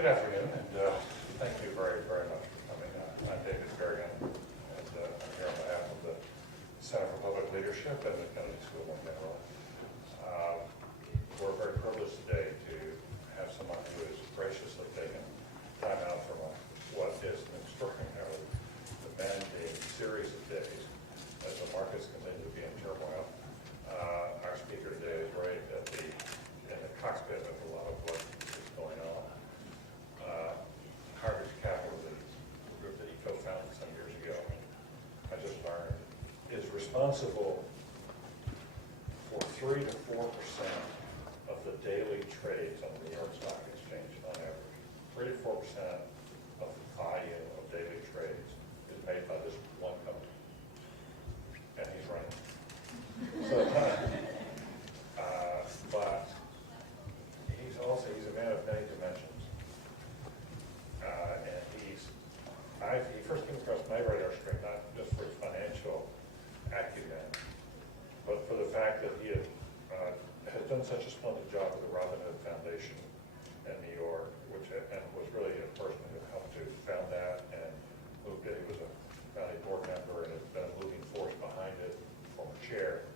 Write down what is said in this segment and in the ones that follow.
Good afternoon, and thank you very, very much for coming. I'm David Gergen, and I'm here on behalf of the Center for Public Leadership and the Kennedy School in general. We're very privileged today to have someone who has graciously taken time out from what is an extraordinarily demanding series of days as the markets continue to be in turmoil. Our speaker today is right in the cockpit of a lot of what is going on. Harvard Capital, the group that he co-founded some years ago, I just learned, is responsible for 3 to 4% of the daily trades on the New York Stock Exchange on average. 3 to 4% of the volume of daily trades is made by this one company, and he's running. So, but he's a man of many dimensions. And he first came across my radar screen not just for his financial acumen, but for the fact that he has done such a splendid job with the Robin Hood Foundation in New York, and was really a person who helped to found that and moved it. He was a founding board member and has been a moving force behind it, former chair.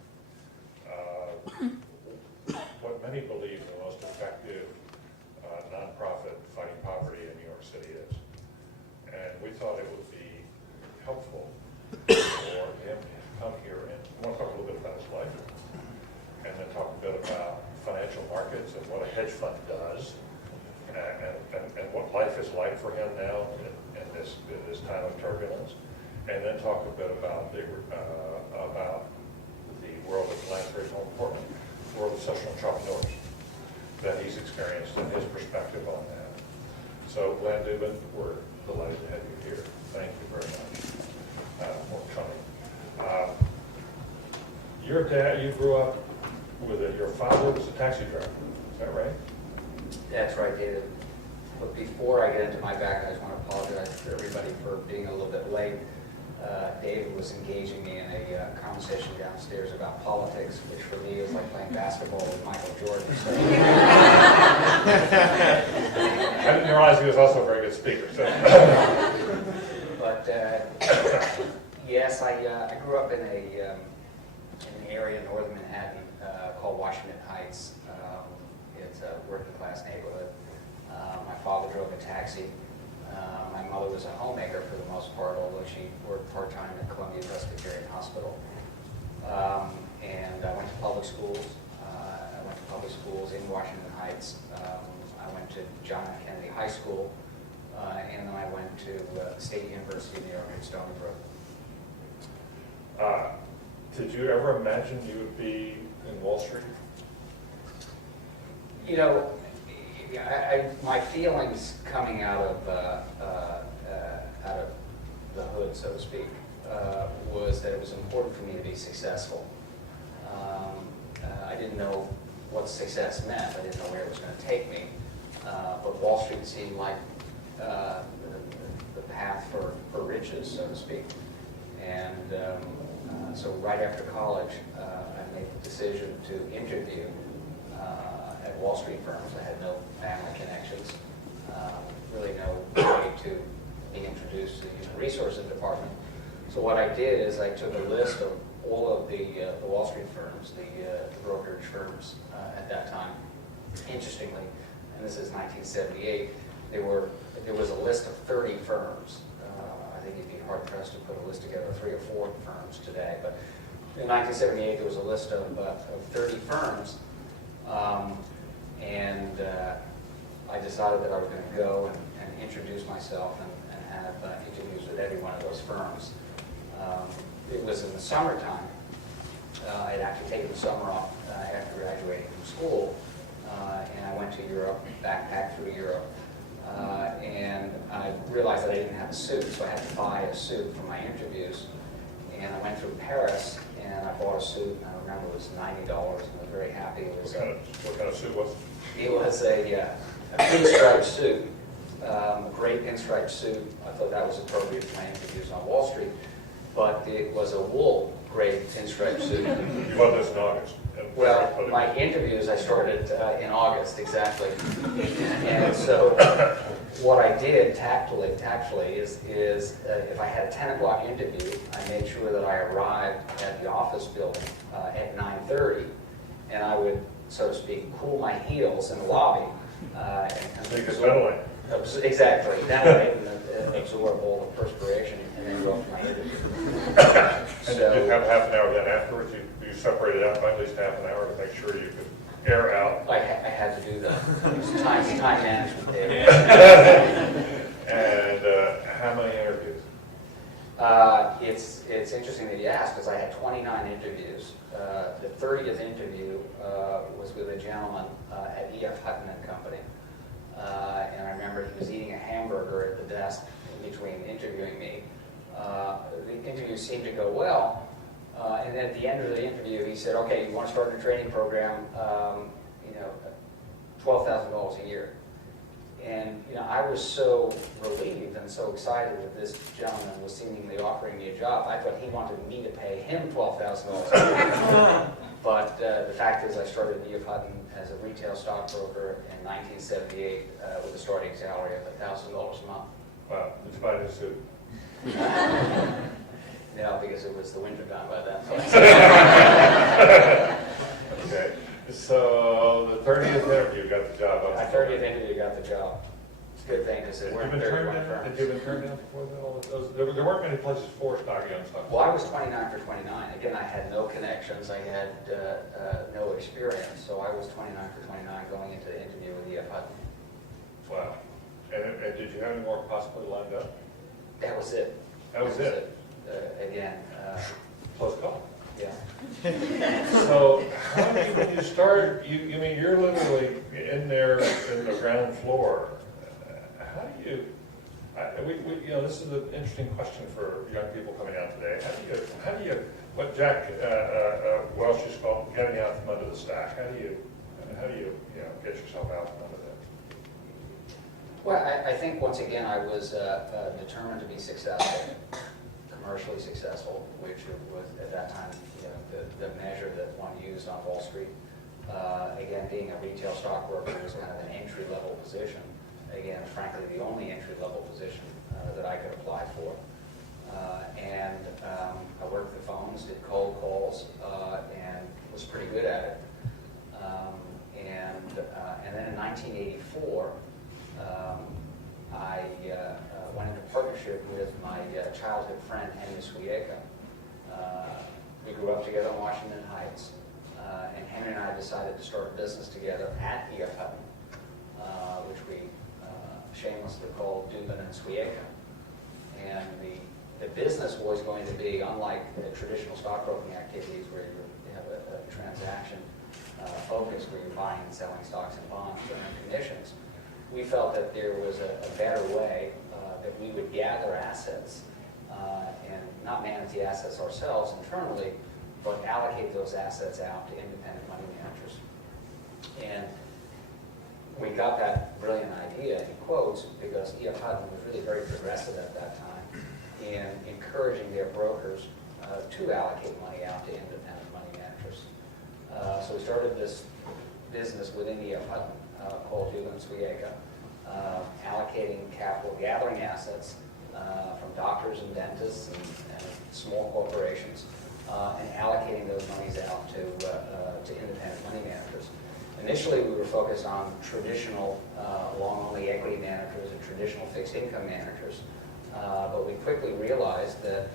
What many believe the most effective nonprofit fighting poverty in New York City is. And we thought it would be helpful for him to come here and want to talk a little bit about his life, and then talk a bit about financial markets and what a hedge fund does, and what life is like for him now in this time of turbulence, and then talk a bit about the world of philanthropy, more importantly, the world of social entrepreneurs that he's experienced and his perspective on that. So, Glenn Dubin, we're delighted to have you here. Thank you very much for coming. Your dad, you grew up with your father was a taxi driver. Is that right? That's right, David. But before I get into my background, I just want to apologize to everybody for being a little bit late. David was engaging me in a conversation downstairs about politics, which for me is like playing basketball with Michael Jordan. So. I didn't realize he was also a very good speaker. So. But yes, I grew up in an area in northern Manhattan called Washington Heights. It's a working class neighborhood. My father drove a taxi. My mother was a homemaker for the most part, although she worked part-time at Columbia Presbyterian Hospital. And I went to public schools. I went to public schools in Washington Heights. I went to John F. Kennedy High School, and then I went to State University of New York at Stony Brook. Did you ever imagine you would be in Wall Street? You know, my feelings coming out of the hood, so to speak, was that it was important for me to be successful. I didn't know what success meant. I didn't know where it was going to take me. But Wall Street seemed like the path for riches, so to speak. And so right after college, I made the decision to interview at Wall Street firms. I had no family connections, really no way to be introduced to the Human Resources Department. So what I did is I took a list of all of the Wall Street firms, the brokerage firms at that time. Interestingly, and this is 1978, there was a list of 30 firms. I think you'd be hard-pressed to put a list together of 3 or 4 firms today, but in 1978 there was a list of 30 firms. And I decided that I was going to go and introduce myself and have interviews with every one of those firms. It was in the summertime. I had actually taken the summer off after graduating from school, and I went to Europe, backpacked through Europe, and I realized that I didn't have a suit, so I had to buy a suit for my interviews. And I went through Paris, and I bought a suit, and I remember it was $90, and I was very happy. It was what kind of suit was it? It was a pinstripe suit, a gray pinstripe suit. I thought that was appropriate for my interviews on Wall Street, but it was a wool gray pinstripe suit. You bought this in August? Well, my interviews, I started in August, exactly. And so what I did tactfully is if I had a 10 o'clock interview, I made sure that I arrived at the office building at 9:30, and I would, so to speak, cool my heels in the lobby. Take a penalty. Exactly. Then I would absorb all the perspiration and then go for my interview. And you did have half an hour then afterwards? You separated out by at least half an hour to make sure you could air out? I had to do that. It was time management there. And how many interviews? It's interesting that you asked, because I had 29 interviews. The 30th interview was with a gentleman at E.F. Hutton and Company. And I remember he was eating a hamburger at the desk in between interviewing me. The interview seemed to go well. And then at the end of the interview, he said, okay, you want to start a training program, $12,000 a year. And I was so relieved and so excited that this gentleman was seemingly offering me a job. I thought he wanted me to pay him $12,000 a year. But the fact is, I started at E.F. Hutton as a retail stockbroker in 1978 with a starting salary of $1,000 a month. Wow, it's by the suit. No, because it was the winter gone by then. Okay, so the 30th interview got the job. My 30th interview got the job. It's a good thing because it Had you weren't been 31 turned down? firms. Had you been turned down before that? There weren't many places for young stock. Well, I was 29 for 29. Again, I had no connections. I had no experience. So I was 29 for 29 going into the interview with E.F. Hutton. Wow. And did you have any more possibly lined up? That was it. That was it? Again. Close call. Yeah. So how do you, when you start, you mean you're literally in there in the ground floor. How do you, this is an interesting question for young people coming out today. How do you, what Jack Welch used to call getting out from under the stack? How do you get yourself out from under that? Well, I think once again I was determined to be successful, commercially successful, which was at that time the measure that one used on Wall Street. Again, being a retail stockbroker was kind of an entry-level position. Again, frankly, the only entry-level position that I could apply for. And I worked the phones, did cold calls, and was pretty good at it. And then in 1984, I went into partnership with my childhood friend, Henry Swieka. We grew up together in Washington Heights, and Henry and I decided to start a business together at E.F. Hutton, which we shamelessly called Dubin and Swieka. And the business was going to be, unlike the traditional stockbroking activities where you have a transaction focus where you're buying and selling stocks and bonds and earning commissions, we felt that there was a better way that we would gather assets and not manage the assets ourselves internally, but allocate those assets out to independent money managers. And we got that brilliant idea, in quotes, because E.F. Hutton was really very progressive at that time in encouraging their brokers to allocate money out to independent money managers. So we started this business within E.F. Hutton called Dubin Swieka, allocating capital, gathering assets from doctors and dentists and small corporations, and allocating those monies out to independent money managers. Initially, we were focused on traditional long-only equity managers and traditional fixed income managers, but we quickly realized that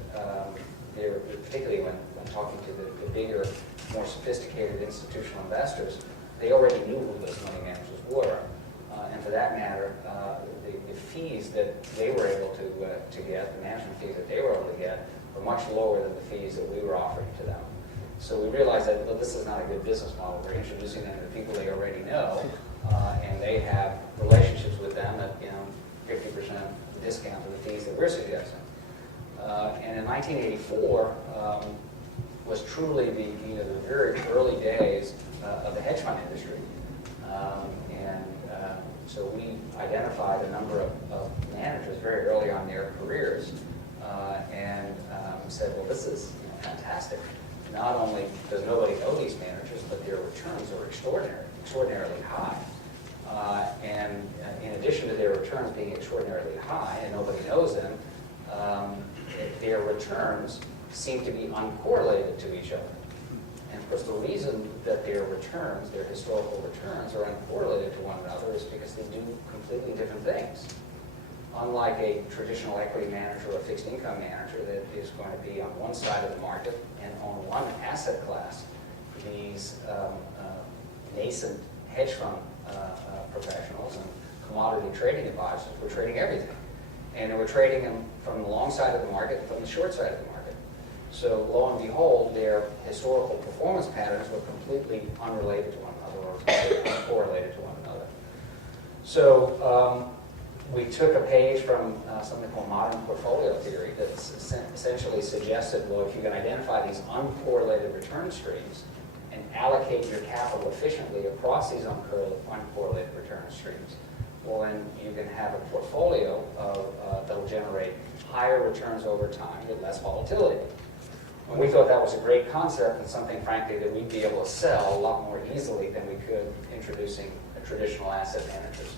particularly when talking to the bigger, more sophisticated institutional investors, they already knew who those money managers were. And for that matter, the fees that they were able to get, the management fees that they were able to get, were much lower than the fees that we were offering to them. So we realized that, well, this is not a good business model. We're introducing them to people they already know, and they have relationships with them at 50% discount to the fees that we're suggesting. And in 1984 was truly the very early days of the hedge fund industry. So we identified a number of managers very early on in their careers and said, well, this is fantastic. not only does nobody know these managers, but their returns are extraordinarily high. And in addition to their returns being extraordinarily high, and nobody knows them, their returns seem to be uncorrelated to each other. And of course, the reason that their returns, their historical returns, are uncorrelated to one another is because they do completely different things. Unlike a traditional equity manager or fixed income manager that is going to be on one side of the market and own one asset class, these nascent hedge fund professionals and commodity trading advisors were trading everything. And they were trading them from the long side of the market and from the short side of the market. So lo and behold, their historical performance patterns were completely unrelated to one another or completely uncorrelated to one another. So we took a page from something called modern portfolio theory that essentially suggested, well, if you can identify these uncorrelated return streams and allocate your capital efficiently across these uncorrelated return streams, well, then you can have a portfolio that will generate higher returns over time with less volatility. And we thought that was a great concept and something, frankly, that we'd be able to sell a lot more easily than we could introducing traditional asset managers.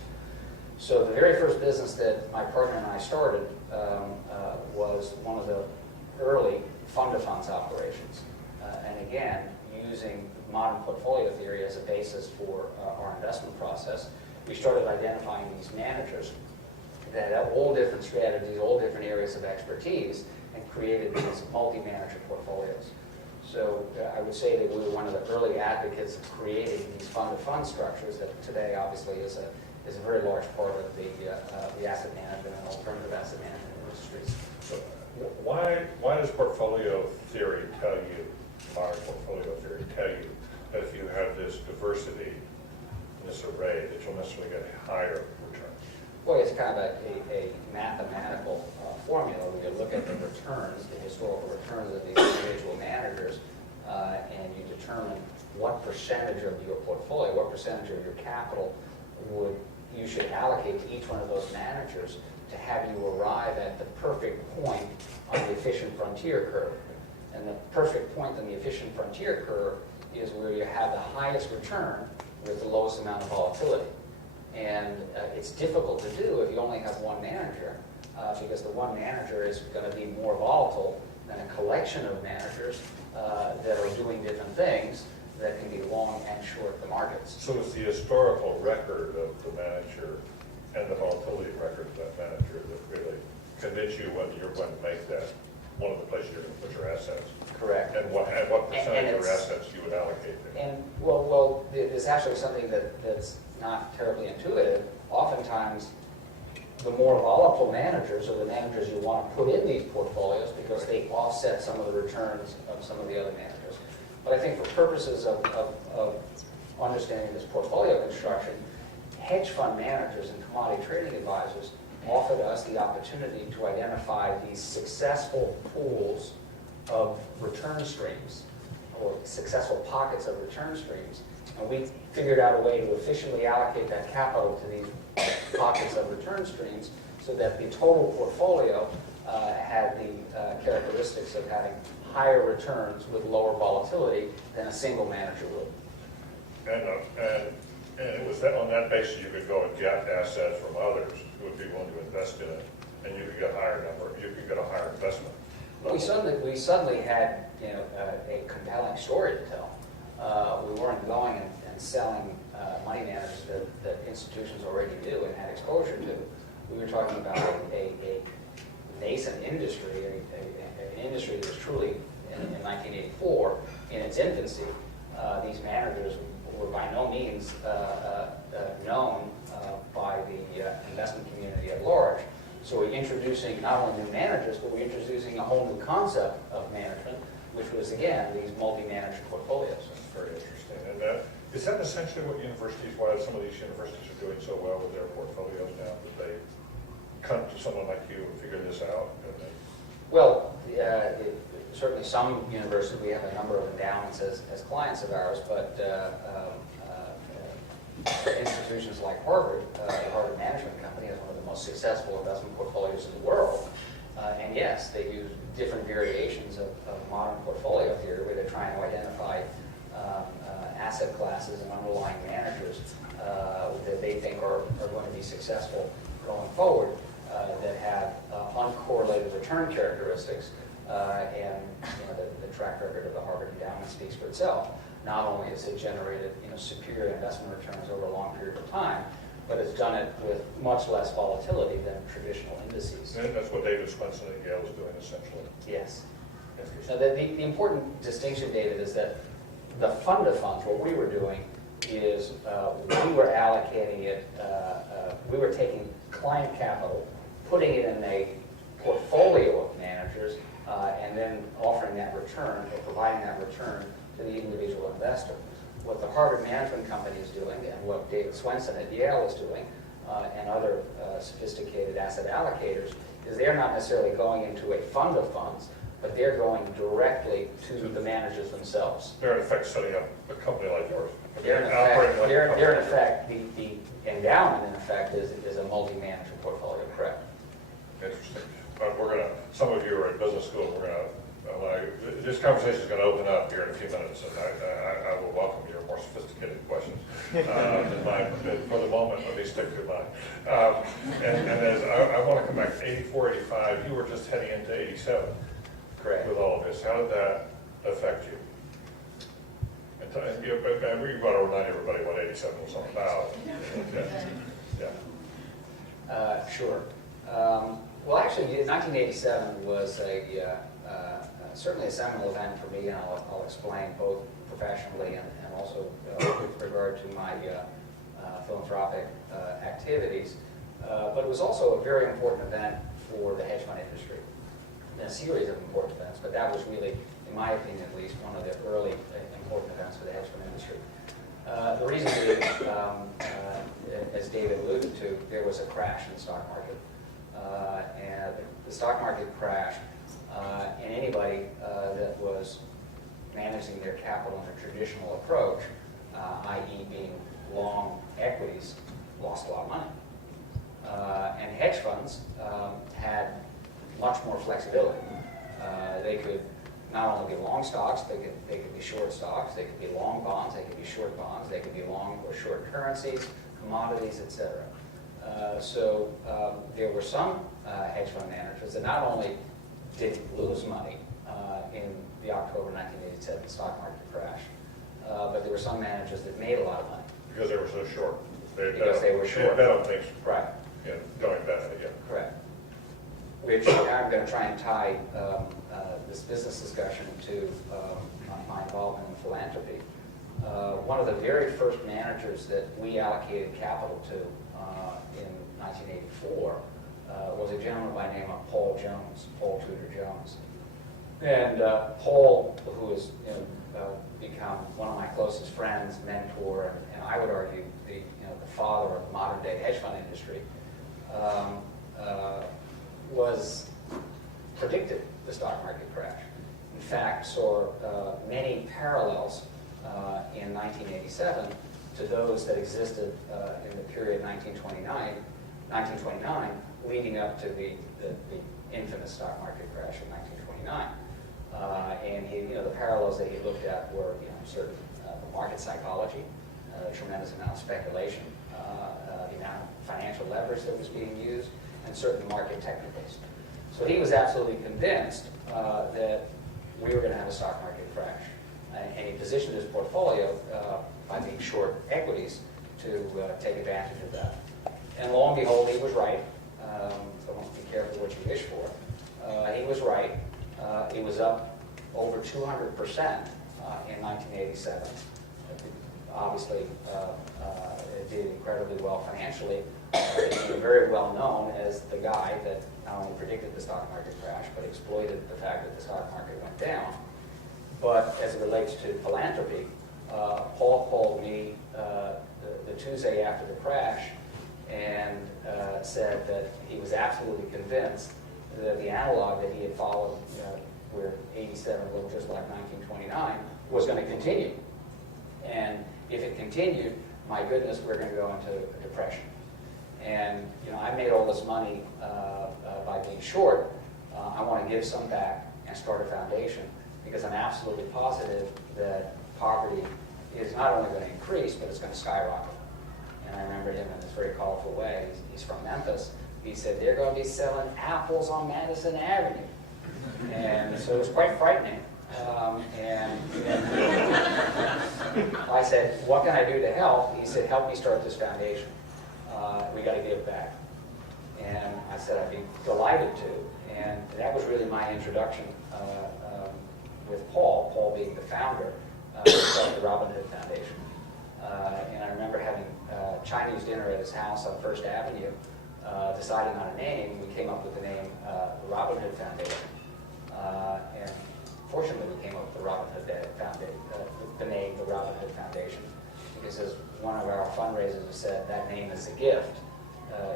So the very first business that my partner and I started was one of the early fund-of-funds operations. And again, using modern portfolio theory as a basis for our investment process, we started identifying these managers that have all different strategies, all different areas of expertise, and created these multi-manager portfolios. So I would say that we were one of the early advocates of creating these fund-of-fund structures that today obviously is a very large part of the asset management and alternative asset management industries. So why does portfolio theory tell you, modern portfolio theory tell you, that if you have this diversity, this array, that you'll necessarily get a higher return? Well, it's kind of a mathematical formula where you look at the returns, the historical returns of these individual managers, and you determine what percentage of your portfolio, what percentage of your capital you should allocate to each one of those managers to have you arrive at the perfect point on the efficient frontier curve. And the perfect point on the efficient frontier curve is where you have the highest return with the lowest amount of volatility. And it's difficult to do if you only have one manager, because the one manager is going to be more volatile than a collection of managers that are doing different things that can be long and short the markets. So it's the historical record of the manager and the volatility record of that manager that really convince you whether you're going to make that one of the places you're going to put your assets. Correct. And what percentage of your assets you would allocate to. And well, there's actually something that's not terribly intuitive. Oftentimes, the more volatile managers are the managers you want to put in these portfolios because they offset some of the returns of some of the other managers. But I think for purposes of understanding this portfolio construction, hedge fund managers and commodity trading advisors offered us the opportunity to identify these successful pools of return streams or successful pockets of return streams. And we figured out a way to efficiently allocate that capital to these pockets of return streams so that the total portfolio had the characteristics of having higher returns with lower volatility than a single manager would. And it was that on that basis you could go and get assets from others who would be willing to invest in it, and you could get a higher number, you could get a higher investment. We suddenly had a compelling story to tell. We weren't going and selling money managers that institutions already do and had exposure to. We were talking about a nascent industry, an industry that was truly, in 1984, in its infancy. These managers were by no means known by the investment community at large. So we're introducing not only new managers, but we're introducing a whole new concept of management, which was, again, these multi-manager portfolios. That's very interesting. And is that essentially what why some of these universities are doing so well with their portfolios now, that they come to someone like you and figure this out? Well, certainly some universities, we have a number of endowments as clients of ours, but institutions like Harvard, the Harvard Management Company, has one of the most successful investment portfolios in the world. And yes, they use different variations of modern portfolio theory where they're trying to identify asset classes and underlying managers that they think are going to be successful going forward that have uncorrelated return characteristics. And the track record of the Harvard endowment speaks for itself. Not only has it generated superior investment returns over a long period of time, but it's done it with much less volatility than traditional indices. And that's what David Swenson at Yale is doing, essentially. Yes. Now, the important distinction, David, is that the fund of funds, what we were doing is we were allocating it, we were taking client capital, putting it in a portfolio of managers, and then offering that return or providing that return to the individual investor. What the Harvard Management Company is doing and what David Swenson at Yale is doing and other sophisticated asset allocators is they're not necessarily going into a fund of funds, but they're going directly to the managers themselves. They're in effect setting up a company like yours. They're in effect, the endowment in effect is a multi-manager portfolio, correct? Interesting. But some of you are at business school, this conversation is going to open up here in a few minutes, and I will welcome your more sophisticated questions than mine. But for the moment, let me stick to mine. And as I want to come back to 84, 85, you were just heading into 87. Correct. With all of this. How did that affect you? And you want to remind everybody what 87 was all about. Yeah. Sure. Well, actually, 1987 was certainly a seminal event for me, and I'll explain both professionally and also with regard to my philanthropic activities. But it was also a very important event for the hedge fund industry. A series of important events, but that was really, in my opinion at least, one of the early important events for the hedge fund industry. The reason is, as David alluded to, there was a crash in the stock market. And the stock market crashed, and anybody that was managing their capital in a traditional approach, i.e. being long equities, lost a lot of money. And hedge funds had much more flexibility. They could not only be long stocks, they could be short stocks, they could be long bonds, they could be short bonds, they could be long or short currencies, commodities, etc. So there were some hedge fund managers that not only didn't lose money in the October 1987 stock market crash, but there were some managers that made a lot of money. Because they were so short. Because they were short. They bet on things. Right. Going bad again. Correct. Which I'm going to try and tie this business discussion to my involvement in philanthropy. One of the very first managers that we allocated capital to in 1984 was a gentleman by the name of Paul Tudor Jones. And Paul, who has become one of my closest friends, mentor, and I would argue the father of the modern day hedge fund industry, predicted the stock market crash. In fact, saw many parallels in 1987 to those that existed in the period 1929 leading up to the infamous stock market crash in 1929. And the parallels that he looked at were certain market psychology, a tremendous amount of speculation, the amount of financial leverage that was being used, and certain market technicals. So he was absolutely convinced that we were going to have a stock market crash. And he positioned his portfolio by being short equities to take advantage of that. And lo and behold, he was right. So be careful what you wish for. He was right. It was up over 200% in 1987. Obviously, it did incredibly well financially. He was very well known as the guy that not only predicted the stock market crash, but exploited the fact that the stock market went down. But as it relates to philanthropy, Paul called me the Tuesday after the crash and said that he was absolutely convinced that the analog that he had followed, where 87 looked just like 1929, was going to continue. And if it continued, my goodness, we're going to go into a depression. And I made all this money by being short, I want to give some back and start a foundation, because I'm absolutely positive that poverty is not only going to increase, but it's going to skyrocket. And I remember him in this very colorful way. He's from Memphis. He said, they're going to be selling apples on Madison Avenue. And so it was quite frightening. And I said, what can I do to help? He said, help me start this foundation. We got to give back. And I said, I'd be delighted to. And that was really my introduction with Paul being the founder of the Robin Hood Foundation. And I remember having Chinese dinner at his house on First Avenue, deciding on a name. We came up with the name the Robin Hood Foundation. And fortunately, we came up with the Robin Hood Foundation, the name the Robin Hood Foundation, because as one of our fundraisers has said, that name is a gift.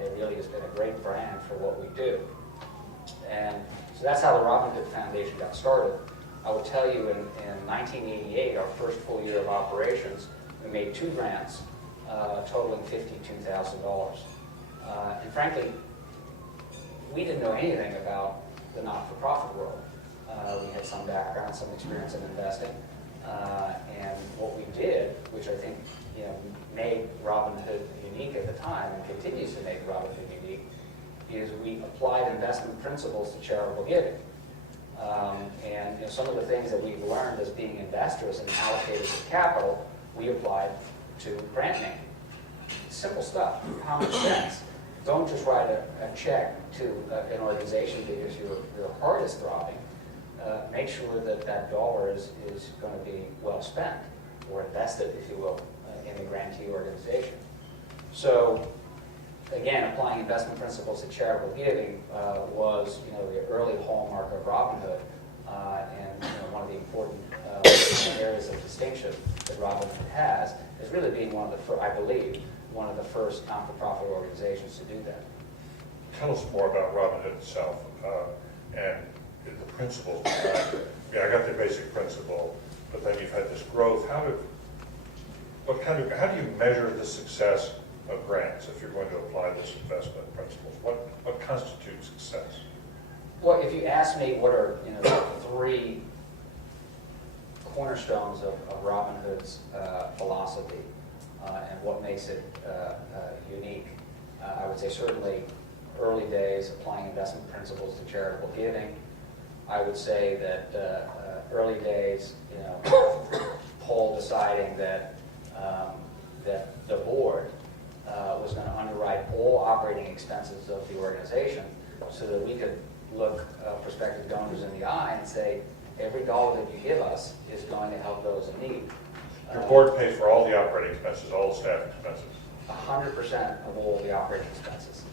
It really has been a great brand for what we do. And so that's how the Robin Hood Foundation got started. I will tell you, in 1988, our first full year of operations, we made 2 grants totaling $52,000. And frankly, we didn't know anything about the not-for-profit world. We had some background, some experience in investing. And what we did, which I think made Robin Hood unique at the time and continues to make Robin Hood unique, is we applied investment principles to charitable giving. And some of the things that we've learned as being investors and allocators of capital, we applied to grant making. Simple stuff, common sense. Don't just write a check to an organization because your heart is throbbing. Make sure that that dollar is going to be well spent, or invested, if you will, in the grantee organization. So, again, applying investment principles to charitable giving was, the early hallmark of Robin Hood, and one of the important areas of distinction that Robin Hood has is really being one of the, I believe, one of the first not-for-profit organizations to do that. Tell us more about Robin Hood itself and the principles behind it. I got the basic principle, but then you've had this growth. How do you measure the success of grants if you're going to apply this investment principles? What constitutes success? Well, if you ask me what are the 3 cornerstones of Robin Hood's philosophy and what makes it unique, I would say certainly early days applying investment principles to charitable giving. I would say that early days, Paul deciding that that the board was going to underwrite all operating expenses of the organization, so that we could look prospective donors in the eye and say, every dollar that you give us is going to help those in need. Your board paid for all the operating expenses, all the staff expenses. 100% of all the operating expenses.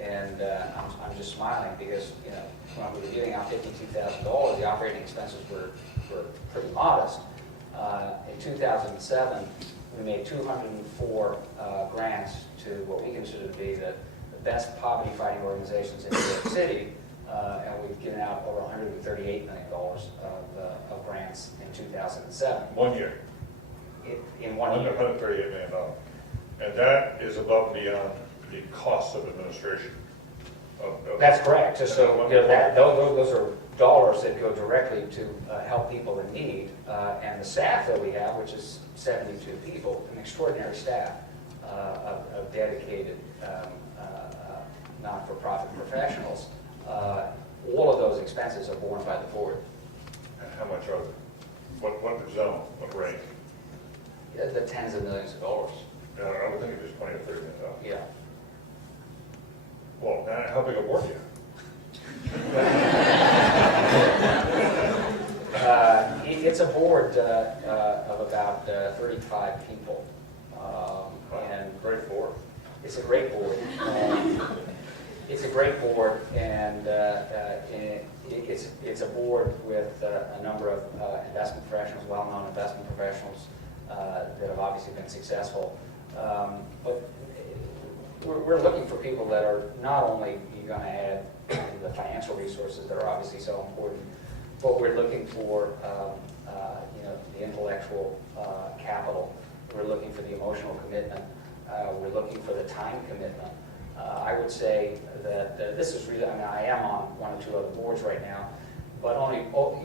And I'm just smiling because, when we were giving out $52,000, the operating expenses were pretty modest. In 2007, we made 204 grants to what we consider to be the best poverty-fighting organizations in New York City, and we've given out over $138 million of grants in 2007. 1 year. In 1 year. $138 million. And that is above and beyond the costs of administration. That's correct. So those are dollars that go directly to help people in need. And the staff that we have, which is 72 people, an extraordinary staff of dedicated not-for-profit professionals, all of those expenses are borne by the board. And how much are they? What zone? What range? The tens of millions of dollars. I would think it was 20 or 30 million. Yeah. Well, now, how big a board do you have? It's a board of about 35 people. And great board. It's a great board. It's a great board, and it's a board with a number of investment professionals, well-known investment professionals that have obviously been successful. But we're looking for people that are not only going to add the financial resources that are obviously so important, but we're looking for the intellectual capital. We're looking for the emotional commitment. We're looking for the time commitment. I would would say that this is really, I mean, I am on one or two other boards right now, but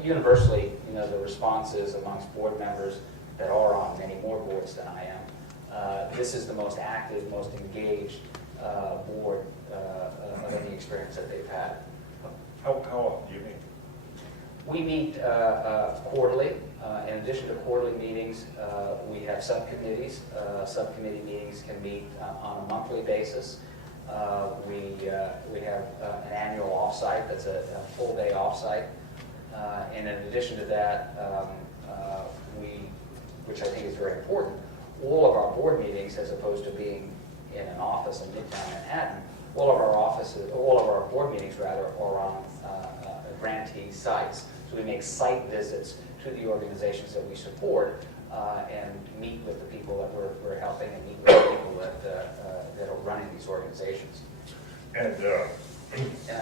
universally, the response is amongst board members that are on many more boards than I am. This is the most active, most engaged board of any experience that they've had. How often do you meet? We meet quarterly. In addition to quarterly meetings, we have subcommittees. Subcommittee meetings can meet on a monthly basis. We have an annual offsite that's a full-day offsite. And in addition to that, which I think is very important, all of our board meetings, as opposed to being in an office in Midtown Manhattan, all of our board meetings rather, are on grantee sites. So we make site visits to the organizations that we support and meet with the people that we're helping and meet with the people that are running these organizations. And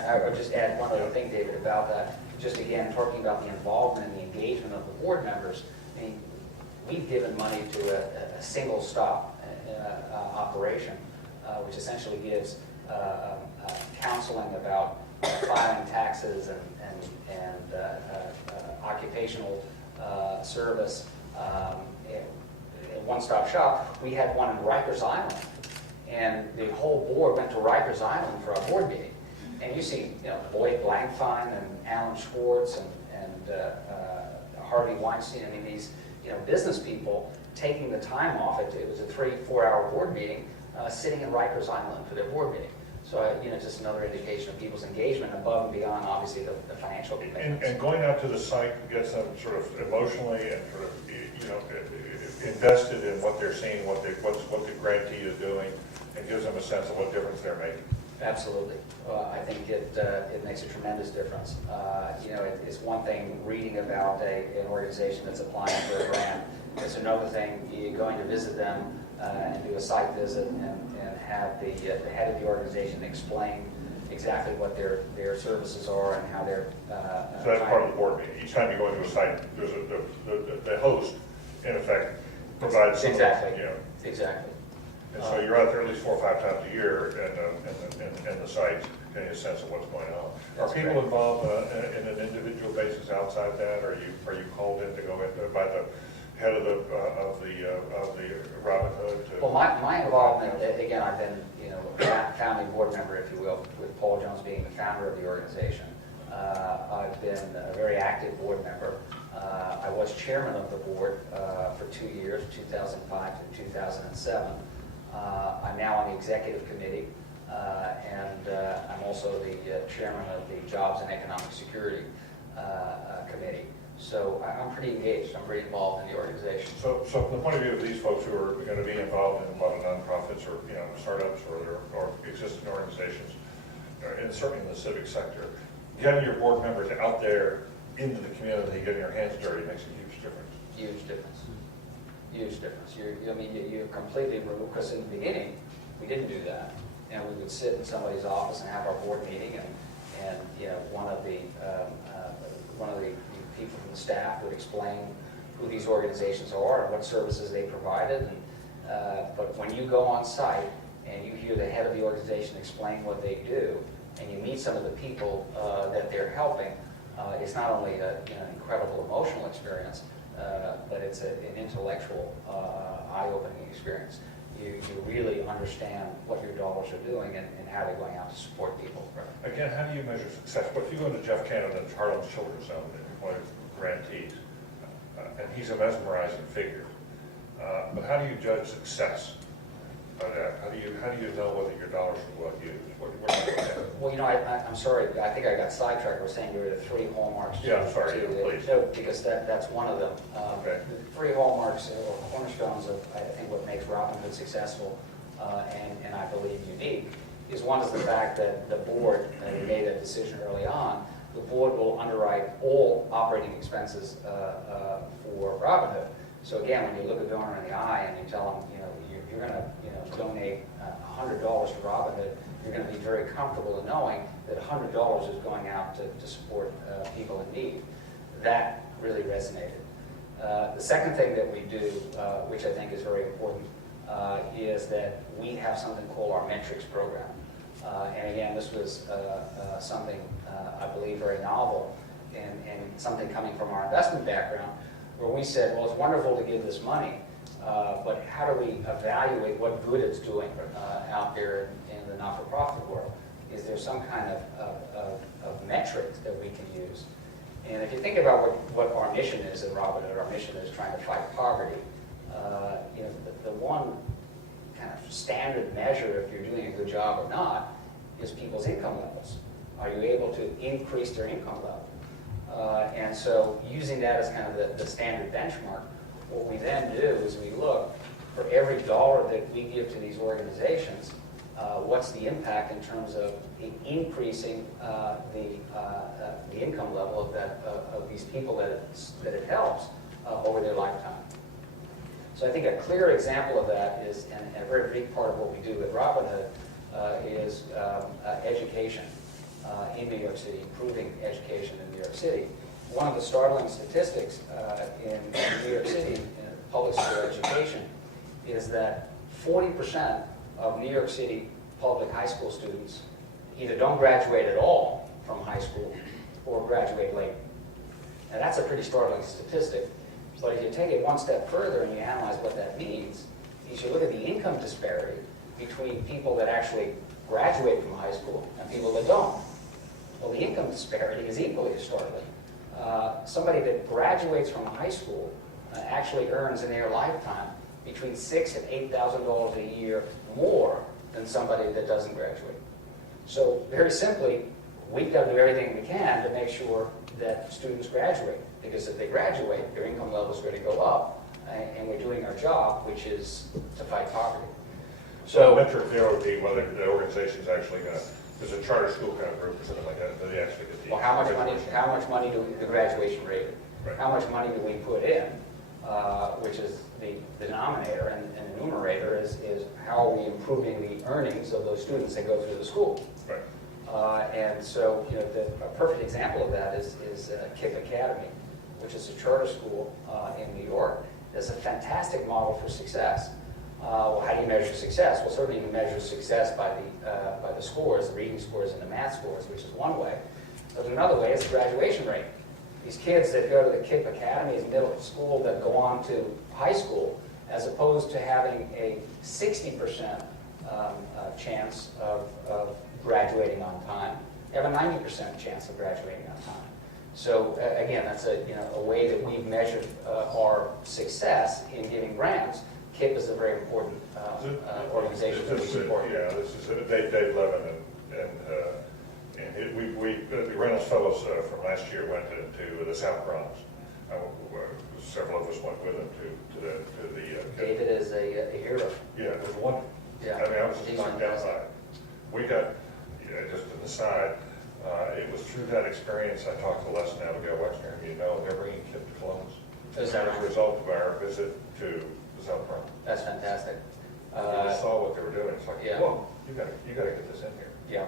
I would just add one other thing, David, about that. Just again, talking about the involvement and the engagement of the board members. I mean, we've given money to a single stop operation, which essentially gives counseling about filing taxes and occupational service, one-stop shop. We had one in Rikers Island, and the whole board went to Rikers Island for our board meeting. And you see, Lloyd Blankfein and Alan Schwartz and Harvey Weinstein. I mean, these business people taking the time off. It was a 3-4 hour board meeting, sitting in Rikers Island for their board meeting. So, just another indication of people's engagement above and beyond, obviously, the financial commitments. And going out to the site gets them sort of emotionally and sort of, invested in what they're seeing, what the grantee is doing, and gives them a sense of what difference they're making. Absolutely. I think it makes a tremendous difference. It's one thing reading about an organization that's applying for a grant. It's another thing going to visit them and do a site visit and have the head of the organization explain exactly what their services are and how they're. So that's part of the board meeting. Each time you go into a site, there's the host, in effect, provides some. Exactly. Exactly. And so you're out there at least 4 or 5 times a year in the site, getting a sense of what's going on. Are people involved in an individual basis outside that? Are you called in to go in by the head of the Robin Hood? Well, my involvement, again, I've been a founding board member, if you will, with Paul Jones being the founder of the organization. I've been a very active board member. I was chairman of the board for 2 years, 2005 to 2007. I'm now on the executive committee, and I'm also the chairman of the Jobs and Economic Security Committee. So I'm pretty engaged. I'm pretty involved in the organization. So from the point of view of these folks who are going to be involved in a lot of nonprofits or startups or existing organizations, and certainly in the civic sector, getting your board members out there into the community, getting your hands dirty makes a huge difference. Huge difference. Huge difference. You're completely removed, because in the beginning, we didn't do that. And we would sit in somebody's office and have our board meeting, and one of the people from the staff would explain who these organizations are and what services they provided. But when you go on site and you hear the head of the organization explain what they do, and you meet some of the people that they're helping, it's not only an incredible emotional experience, but it's an intellectual, eye-opening experience. You really understand what your dollars are doing and how they're going out to support people. Again, how do you measure success? Well, if you go into Jeff Cannon's Harlem Children's Home, one of his grantees, and he's a mesmerizing figure. But how do you judge success? How do you know whether your dollars are well used? Well, I'm sorry. I think I got sidetracked. I was saying you were the 3 hallmarks. Yeah, sorry. Please. No, because that's one of them. Okay. The 3 hallmarks or cornerstones of, I think, what makes Robin Hood successful and I believe unique is, one is the fact that the board, and we made that decision early on, the board will underwrite all operating expenses for Robin Hood. So again, when you look a donor in the eye and you tell them, you're going to donate $100 to Robin Hood, you're going to be very comfortable in knowing that $100 is going out to support people in need. That really resonated. The second thing that we do, which I think is very important, is that we have something called our metrics program. And again, this was something I believe very novel and something coming from our investment background, where we said, well, it's wonderful to give this money, but how do we evaluate what good it's doing out there in the not-for-profit world? Is there some kind of metrics that we can use? And if you think about what our mission is at Robin Hood, our mission is trying to fight poverty. You know, the one kind of standard measure, if you're doing a good job or not, is people's income levels. Are you able to increase their income level? And so using that as kind of the standard benchmark, what we then do is we look for every dollar that we give to these organizations, what's the impact in terms of increasing the income level of these people that it helps over their lifetime. So I think a clear example of that is, and a very big part of what we do at Robin Hood, is education in New York City, improving education in New York City. One of the startling statistics in New York City in public school education is that 40% of New York City public high school students either don't graduate at all from high school or graduate late. And that's a pretty startling statistic. But if you take it one step further and you analyze what that means, you should look at the income disparity between people that actually graduate from high school and people that don't. Well, the income disparity is equally as startling. Somebody that graduates from high school actually earns in their lifetime between $6,000 and $8,000 a year more than somebody that doesn't graduate. So very simply, we've got to do everything we can to make sure that students graduate, because if they graduate, their income level is going to go up, and we're doing our job, which is to fight poverty. So the metric there would be whether the organization's actually going to, there's a charter school kind of group or something like that, do they actually get the... Well, how much money do the graduation rate? Right. How much money do we put in, which is the denominator, and the numerator is how are we improving the earnings of those students that go through the school? Right. And so, you know, a perfect example of that is KIPP Academy, which is a charter school in New York. It's a fantastic model for success. Well, how do you measure success? Well, certainly you measure success by the scores, the reading scores and the math scores, which is one way. But another way is the graduation rate. These kids that go to the KIPP Academy as middle school that go on to high school, as opposed to having a 60% chance of graduating on time, they have a 90% chance of graduating on time. So again, that's a way that we've measured our success in giving grants. KIPP is a very important organization that we support. Yeah, this is Dave Levin, and the Reynolds Fellows from last year went to the South Bronx. Several of us went with him to the David is a hero. Yeah, it was wonderful. Yeah. I mean, I was just knocked down by it. We got, just an aside, it was through that experience I talked to Les Navigo Wexner, and they're bringing KIPP to Columbus. Is that right? As a result of our visit to the South Bronx. That's fantastic. We saw what they were doing. It's like, Yeah. whoa, you got to get this in here. Yeah.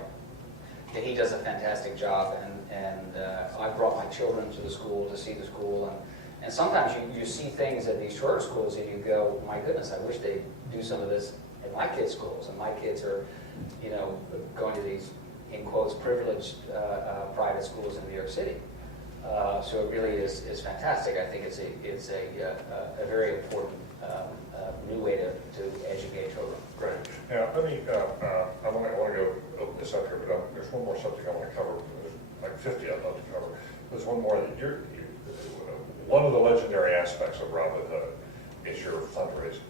He does a fantastic job, and I brought my children to the school to see the school, and sometimes you see things at these charter schools and you go, my goodness, I wish they'd do some of this at my kids' schools, and my kids are, going to these, in quotes, privileged private schools in New York City. So it really is fantastic. I think it's a very important new way to educate children. Great. Now, let me, I want to go open this up here, but there's one more subject I want to cover. There's like 50 I'd love to cover. There's one more that one of the legendary aspects of Robin Hood is your fundraising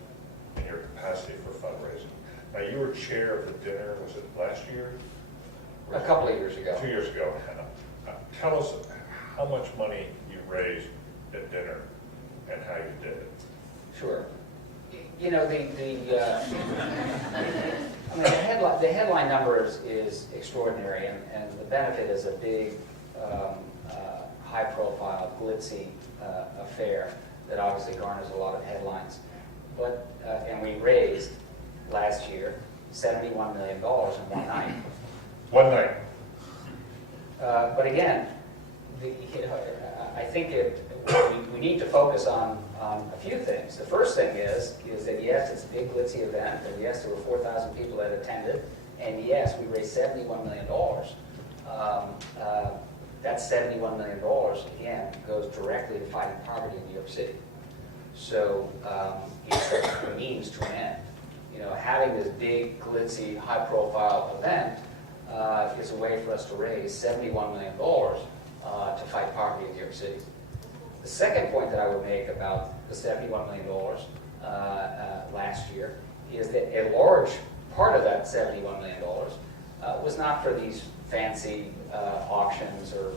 and your capacity for fundraising. Now, you were chair of the dinner, was it last year? A couple of years ago. 2 years ago. Tell us how much money you raised at dinner and how you did it. Sure. The headline number is extraordinary, and the benefit is a big, high-profile, glitzy affair that obviously garners a lot of headlines. But and we raised last year $71 million in one night. One night. But again, I think we need to focus on a few things. The first thing is that yes, it's a big glitzy event, and yes, there were 4,000 people that attended, And yes, we raised $71 million. That $71 million, again, goes directly to fighting poverty in New York City. So it's a means to an end. You know, having this big, glitzy, high-profile event is a way for us to raise $71 million to fight poverty in New York City. The second point that I would make about the $71 million last year is that a large part of that $71 million was not for these fancy auctions or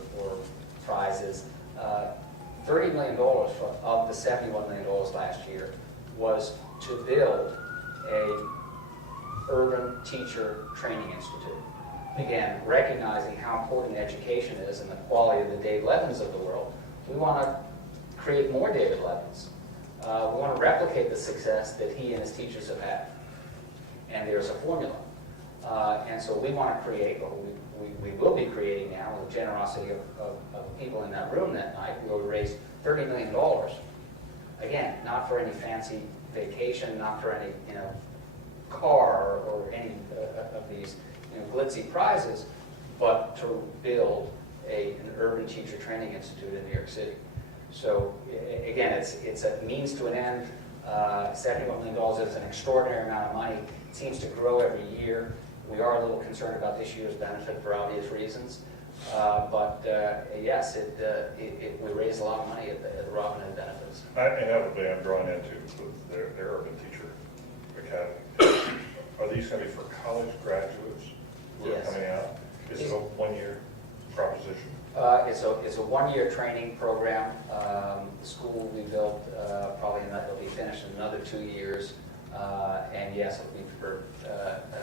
prizes. $30 million of the $71 million last year was to build a urban teacher training institute. Again, recognizing how important education is and the quality of the Dave Levins of the world, we want to create more David Levins. We want to replicate the success that he and his teachers have had. And there's a formula. And so we want to create, or we will be creating now, with the generosity of people in that room that night, we will raise $30 million. Again, not for any fancy vacation, not for any car or any of these glitzy prizes, but to build an urban teacher training institute in New York City. So again, it's a means to an end. $71 million is an extraordinary amount of money. It seems to grow every year. We are a little concerned about this year's benefit for obvious reasons. But yes, we raise a lot of money at the Robin Hood benefits. Inevitably, I'm drawn into their urban teacher academy. Are these going to be for college graduates who are coming out? Is it a one-year proposition? It's a one-year training program. The school will be built probably it'll be finished in another 2 years. And yes, it'll be for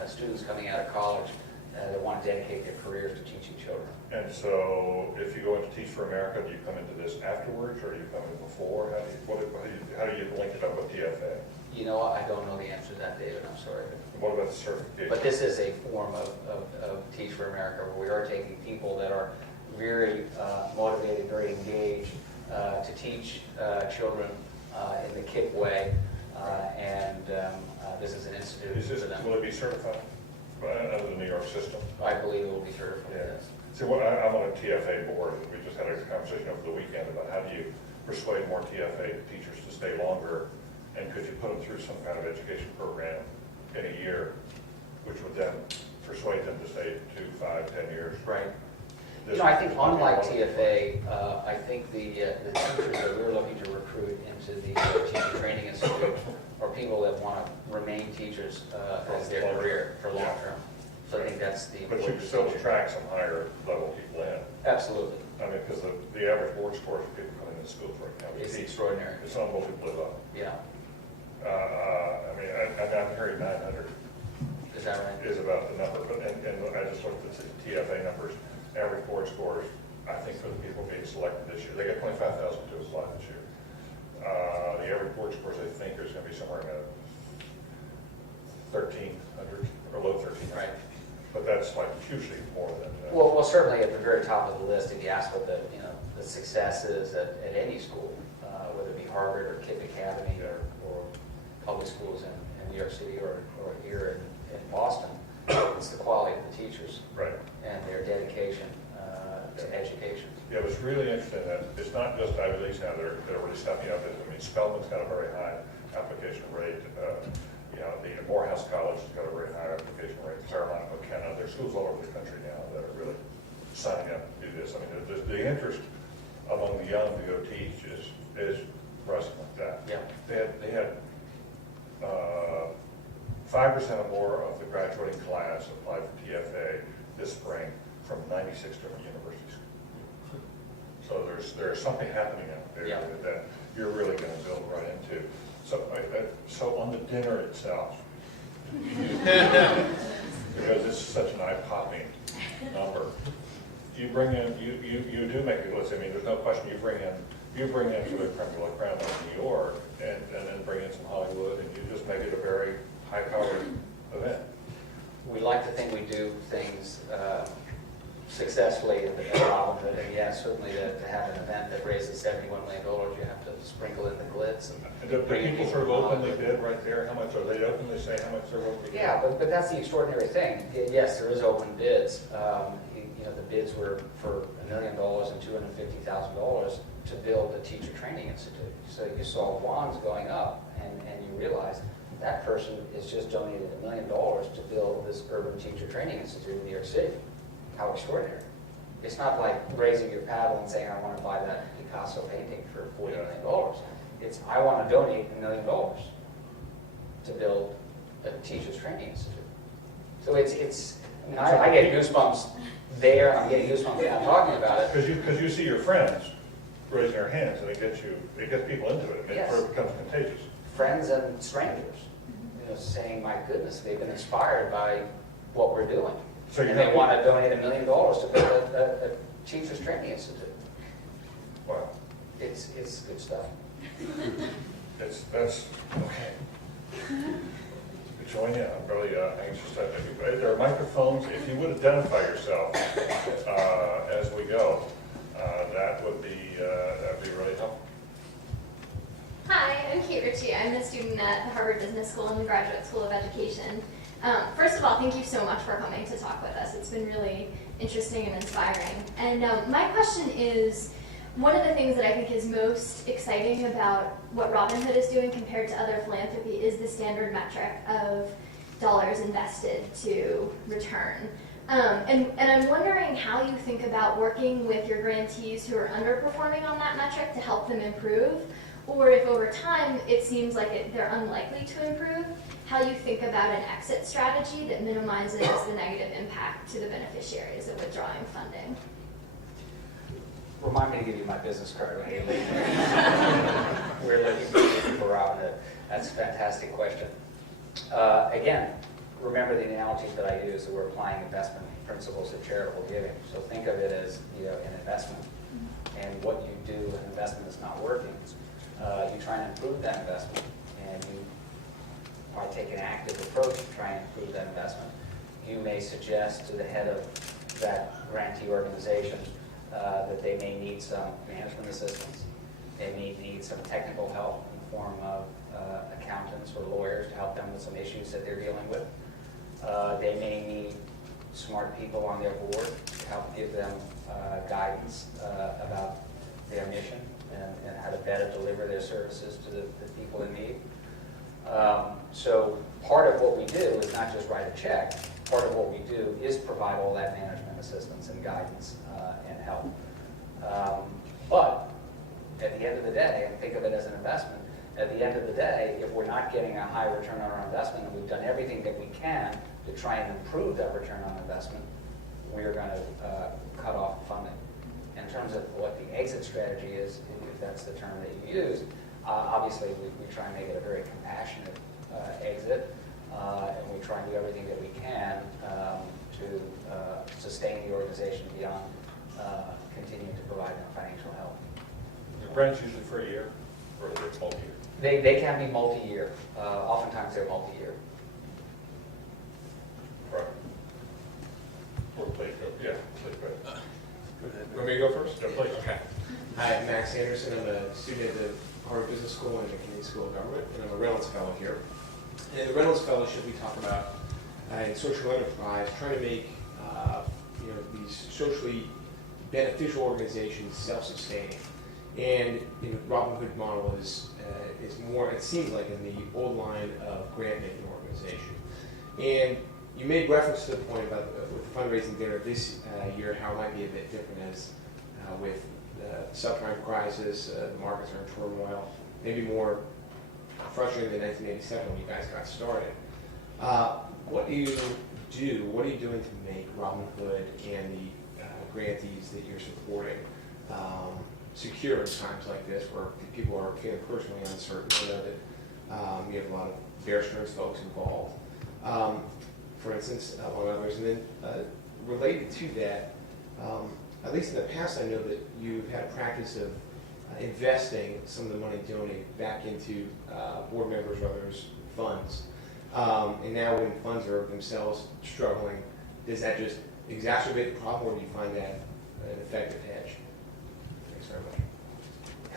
students coming out of college that want to dedicate their careers to teaching children. And so, if you go into Teach for America, do you come into this afterwards, or do you come in before? How do you link it up with TFA? You know, I don't know the answer to that, David. I'm sorry. What about the certification? But this is a form of Teach for America, where we are taking people that are very motivated, very engaged to teach children in the KIPP way, and this is an institute for them. Will it be certified under the New York system? I believe it will be certified, Yeah. yes. See, I'm on a TFA board. We just had a conversation over the weekend about how do you persuade more TFA teachers to stay longer, and could you put them through some kind of education program in a year, which would then persuade them to stay 2, 5, 10 years. Right. I think unlike TFA, I think the teachers that we're looking to recruit into the Teacher Training Institute are people that want to remain teachers as their career for long term. So I think that's the But you still attract some higher level people in. Absolutely. I mean, because the average board scores of people coming into school for a county It's teach, extraordinary. it's unbelievable to live up. Yeah. I mean, I've heard 900 Is that right? is about the number, but and I just looked at the TFA numbers. Average board scores, I think, for the people being selected this year, they got 25,000 to apply this year. The average board scores, I think, is going to be somewhere in the 1,300 or low 1,300. Right. But that's like hugely more than. Well, certainly at the very top of the list, if you ask what the success is at any school, whether it be Harvard or KIPP Academy or public schools in New York City or here in Boston, it's the quality of the teachers. Right. And their dedication to education. Yeah, it was really interesting that it's not just Ivy Leagues now, they're really stepping up. I mean, Spelman's got a very high application rate. The Morehouse College has got a very high application rate. Carolina, McKenna, there's schools all over the country now that are really signing up to do this. I mean, the interest among the young to go teach is rising like that. Yeah. They had 5% or more of the graduating class applied for TFA this spring from 96 different universities. So there's something happening out there that you're really going to build right into. So on the dinner itself, because it's such an eye-popping number, you bring in, you do make a list. I mean, there's no question you bring in sort of creme de la creme like New York, and then bring in some Hollywood, and you just make it a very high-powered event. We like to think we do things successfully at Robin Hood. And yeah, certainly to have an event that raises $71 million, you have to sprinkle in the glitz. And Do people sort of openly bid right there? How much are they openly say how much they're willing to give? yeah, but that's the extraordinary thing. Yes, there is open bids. The bids were for $1 million and $250,000 to build a teacher training institute. So you saw wands going up, and you realized that person is just donated $1 million to build this urban teacher training institute in New York City. How extraordinary. It's not like raising your paddle and saying, I want to buy that Picasso painting for $40 million. It's, I want to donate $1 million to build a teacher's training institute. So it's I get goosebumps there, I'm getting goosebumps now talking about it. Because you see your friends raising their hands, and it gets people into it. It Yes. sort of becomes contagious. Friends and strangers, saying, my goodness, they've been inspired by what we're doing. So you and have they want to donate $1 million to build a teacher's training institute. Wow. It's good stuff. That's okay. Join in. I'm really anxious to have you. There are microphones. If you would identify yourself as we go, that'd be really helpful. Hi, I'm Kate Ritchie. I'm a student at the Harvard Business School and the Graduate School of Education. First of all, thank you so much for coming to talk with us. It's been really interesting and inspiring. And my question is, one of the things that I think is most exciting about what Robin Hood is doing compared to other philanthropy is the standard metric of dollars invested to return. And I'm wondering how you think about working with your grantees who are underperforming on that metric to help them improve, or if over time it seems like they're unlikely to improve, how you think about an exit strategy that minimizes the negative impact to the beneficiaries of withdrawing funding. Remind me to give you my business card when you leave. We're looking for Robin Hood. That's a fantastic question. Again, remember the analogies that I use that we're applying investment principles of charitable giving. So think of it as an investment. And what you do when an investment is not working, you try and improve that investment. And you might take an active approach to try and improve that investment. You may suggest to the head of that grantee organization that they may need some management assistance. They may need some technical help in the form of accountants or lawyers to help them with some issues that they're dealing with. They may need smart people on their board to help give them guidance about their mission and how to better deliver their services to the people in need. So part of what we do is not just write a check. Part of what we do is provide all that management assistance and guidance and help. But at the end of the day, and think of it as an investment, at the end of the day, if we're not getting a high return on our investment, and we've done everything that we can to try and improve that return on investment, we are going to cut off funding. In terms of what the exit strategy is, if that's the term that you use, obviously we try and make it a very compassionate exit, and we try and do everything that we can to sustain the organization beyond continuing to provide them financial help. The grants usually for a year, or are they multi-year? They can be multi-year. Oftentimes they're multi-year. Right. Or please go. Yeah, please go ahead. Want me to go first? Yeah, please. Okay. Hi, I'm Max Anderson. I'm a student at the Harvard Business School and the Canadian School of Government, and I'm a Reynolds Fellow here. And the Reynolds Fellowship, we talk about in social enterprise, trying to make these socially beneficial organizations self-sustaining. And the Robin Hood model is more, it seems like, in the old line of grant-making organization. And you made reference to the point about with the fundraising dinner this year, how it might be a bit different as with the subprime crisis, the markets are in turmoil, maybe more frustrating than 1987 when you guys got started. What do you do? What are you doing to make Robin Hood and the grantees that you're supporting secure in times like this, where people are feeling personally uncertain? I know that you have a lot of Bear Stearns folks involved, for instance, among others. And then related to that, at least in the past, I know that you've had a practice of investing some of the money donated back into board members or others' funds. And now when funds are themselves struggling, does that just exacerbate the problem, or do you find that an effective hedge? Thanks very much.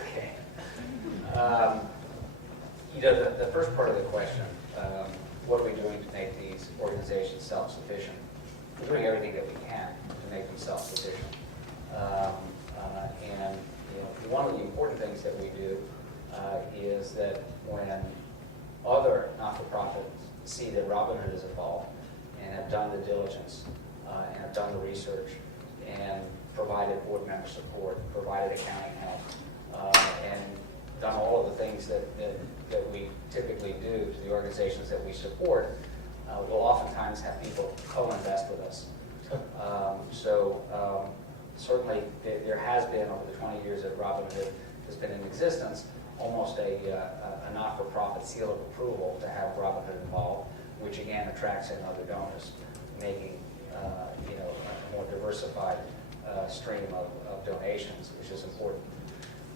Okay. The first part of the question, what are we doing to make these organizations self-sufficient? We're doing everything that we can to make them self-sufficient. And one of the important things that we do is that when other not-for-profits see that Robinhood is involved and have done the diligence and have done the research and provided board member support, provided accounting help, and done all of the things that we typically do to the organizations that we support, we'll oftentimes have people co-invest with us. Certainly there has been, over the 20 years that Robinhood has been in existence, almost a not-for-profit seal of approval to have Robinhood involved, which again attracts in other donors, making a more diversified stream of donations, which is important.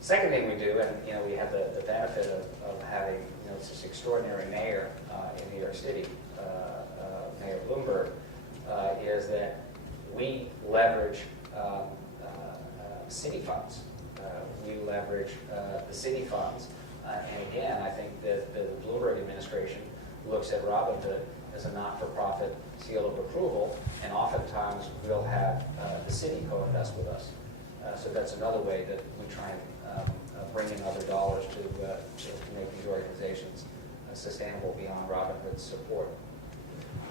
Second thing we do, and we have the benefit of having this extraordinary mayor in New York City, Mayor Bloomberg, is that we leverage city funds. We leverage the city funds, and again, I think that the Bloomberg administration looks at Robinhood as a not-for-profit seal of approval, and oftentimes we'll have the city co-invest with us. So that's another way that we try and bring in other dollars to make these organizations sustainable beyond Robinhood's support.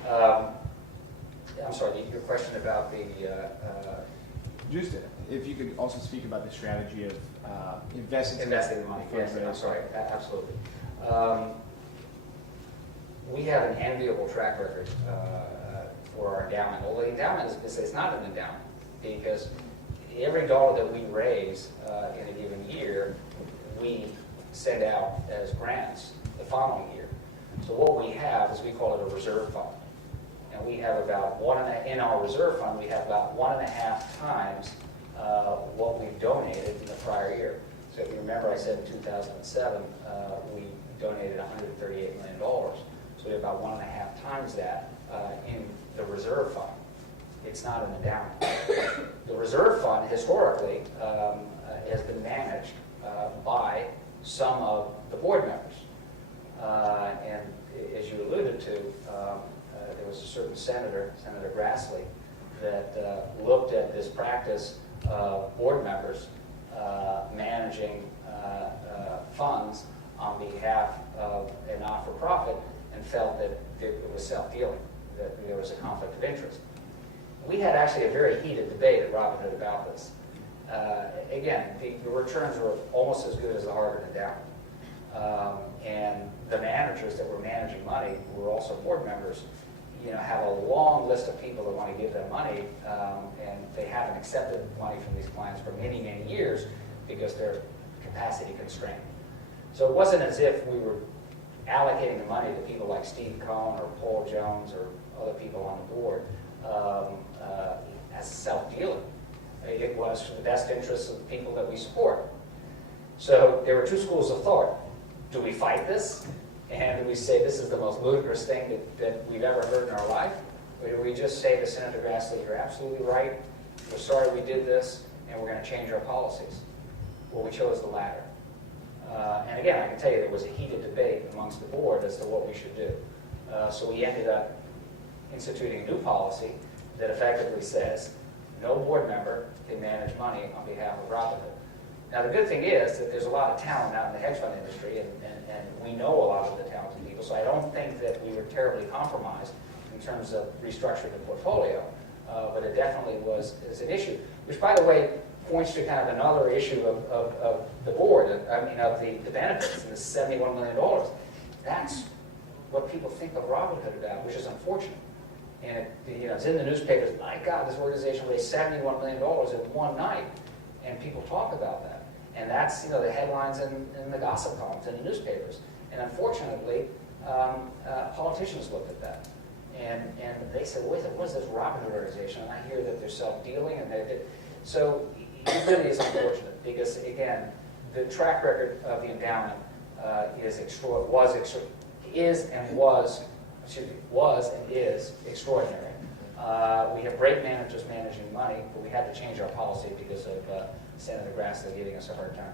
I'm sorry, your question about the... Just if you could also speak about the strategy of investing the money. Yes, I'm sorry, absolutely. We have an enviable track record for our endowment. Well, the endowment is not an endowment, because every dollar that we raise in a given year, we send out as grants the following year. So what we have is, we call it a reserve fund. And we have about in our reserve fund, we have about 1.5 times what we've donated in the prior year. So if you remember, I said in 2007, we donated $138 million. So we have about 1.5 times that in the reserve fund. It's not an endowment. The reserve fund, historically, has been managed by some of the board members. And as you alluded to, there was a certain senator, Senator Grassley, that looked at this practice of board members managing funds on behalf of a not-for-profit, and felt that it was self-dealing, that there was a conflict of interest. We had actually a very heated debate at Robinhood about this. Again, the returns were almost as good as the Harvard endowment. And the managers that were managing money, who were also board members, have a long list of people that want to give them money, and they haven't accepted money from these clients for many, many years because they're capacity constrained. So it wasn't as if we were allocating the money to people like Steve Cohn or Paul Jones or other people on the board as self-dealing. It was for the best interests of the people that we support. So there were two schools of thought. Do we fight this? And do we say this is the most ludicrous thing that we've ever heard in our life? Or do we just say to Senator Grassley, you're absolutely right, we're sorry we did this, and we're going to change our policies? Well, we chose the latter. And again, I can tell you there was a heated debate amongst the board as to what we should do. So we ended up instituting a new policy that effectively says no board member can manage money on behalf of Robinhood. Now, the good thing is that there's a lot of talent out in the hedge fund industry, and we know a lot of the talented people, so I don't think that we were terribly compromised in terms of restructuring the portfolio, but it definitely was an issue, which, by the way, points to kind of another issue of the board, of the benefits, and the $71 million. That's what people think of Robinhood about, which is unfortunate. And it's in the newspapers. My God, this organization raised $71 million in one night, and people talk about that. And that's the headlines in the gossip columns in the newspapers. And unfortunately, politicians look at that, and they say, "Wait, what is this Robinhood organization?" And I hear that they're self-dealing, and so it really is unfortunate, because again, the track record of the endowment is extraordinary. We have great managers managing money, but we had to change our policy because of Senator Grassley giving us a hard time.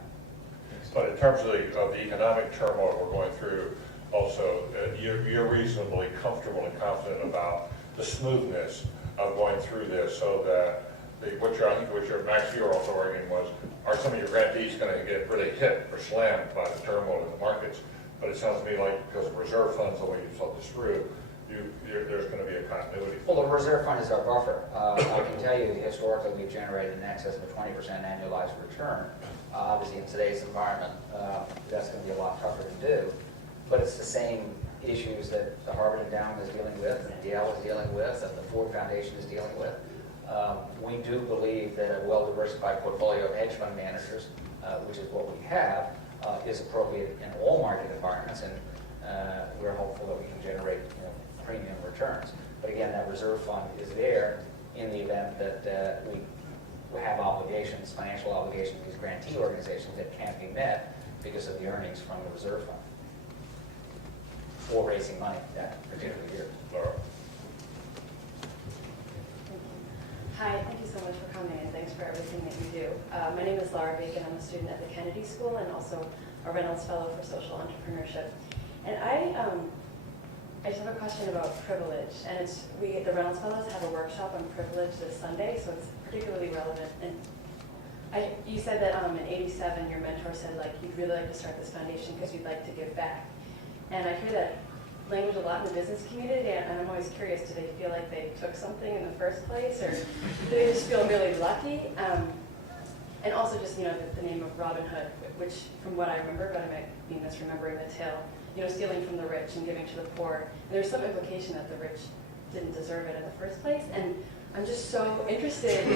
But in terms of the economic turmoil we're going through, also, you're reasonably comfortable and confident about the smoothness of going through this, so that I think what Max, you were also arguing was, are some of your grantees going to get really hit or slammed by the turmoil in the markets? But it sounds to me like because of reserve funds, the way you've thought this through, there's going to be a continuity. Well, the reserve fund is our buffer. I can tell you historically we've generated in excess of a 20% annualized return. Obviously in today's environment, that's going to be a lot tougher to do. But it's the same issues that the Harvard Endowment is dealing with, and Yale is dealing with, and the Ford Foundation is dealing with. We do believe that a well-diversified portfolio of hedge fund managers, which is what we have, is appropriate in all market environments, and we're hopeful that we can generate premium returns. But again, that reserve fund is there in the event that we have obligations, financial obligations to these grantee organizations that can't be met because of the earnings from the reserve fund or raising money that particular year. Laura? Hi, thank you so much for coming, and thanks for everything that you do. My name is Laura Bacon. I'm a student at the Kennedy School and also a Reynolds Fellow for Social Entrepreneurship. And I just have a question about privilege. And the Reynolds Fellows have a workshop on privilege this Sunday, so it's particularly relevant. And you said that in '87, your mentor said you'd really like to start this foundation because you'd like to give back. And I hear that language a lot in the business community, and I'm always curious, do they feel like they took something in the first place, or do they just feel really lucky? And also just, the name of Robin Hood, which from what I remember, but I might be misremembering the tale, stealing from the rich and giving to the poor. And there's some implication that the rich didn't deserve it in the first place. And I'm just so interested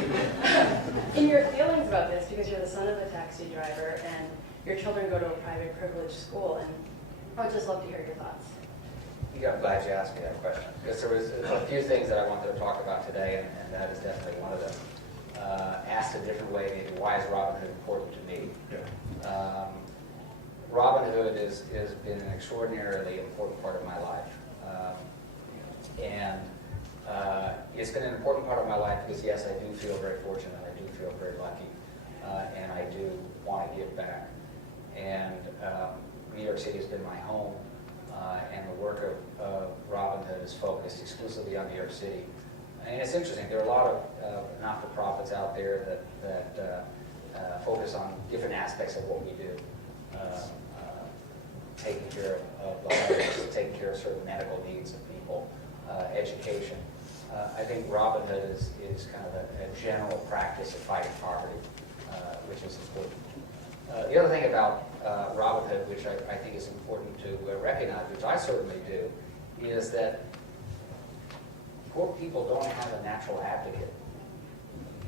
in your feelings about this, because you're the son of a taxi driver and your children go to a private privileged school, and I would just love to hear your thoughts. I'm glad you asked me that question, because there was a few things that I wanted to talk about today, and that is definitely one of them. Asked a different way, maybe, why is Robin Hood important to me? Yeah. Robin Hood has been an extraordinarily important part of my life. And it's been an important part of my life because, yes, I do feel very fortunate, I do feel very lucky, and I do want to give back. And New York City has been my home, and the work of Robin Hood is focused exclusively on New York City. And it's interesting, there are a lot of not-for-profits out there that focus on different aspects of what we do. Taking care of the homeless, taking care of certain medical needs of people, education. I think Robin Hood is kind of a general practice of fighting poverty, which is important. The other thing about Robin Hood, which I think is important to recognize, which I certainly do, is that poor people don't have a natural advocate.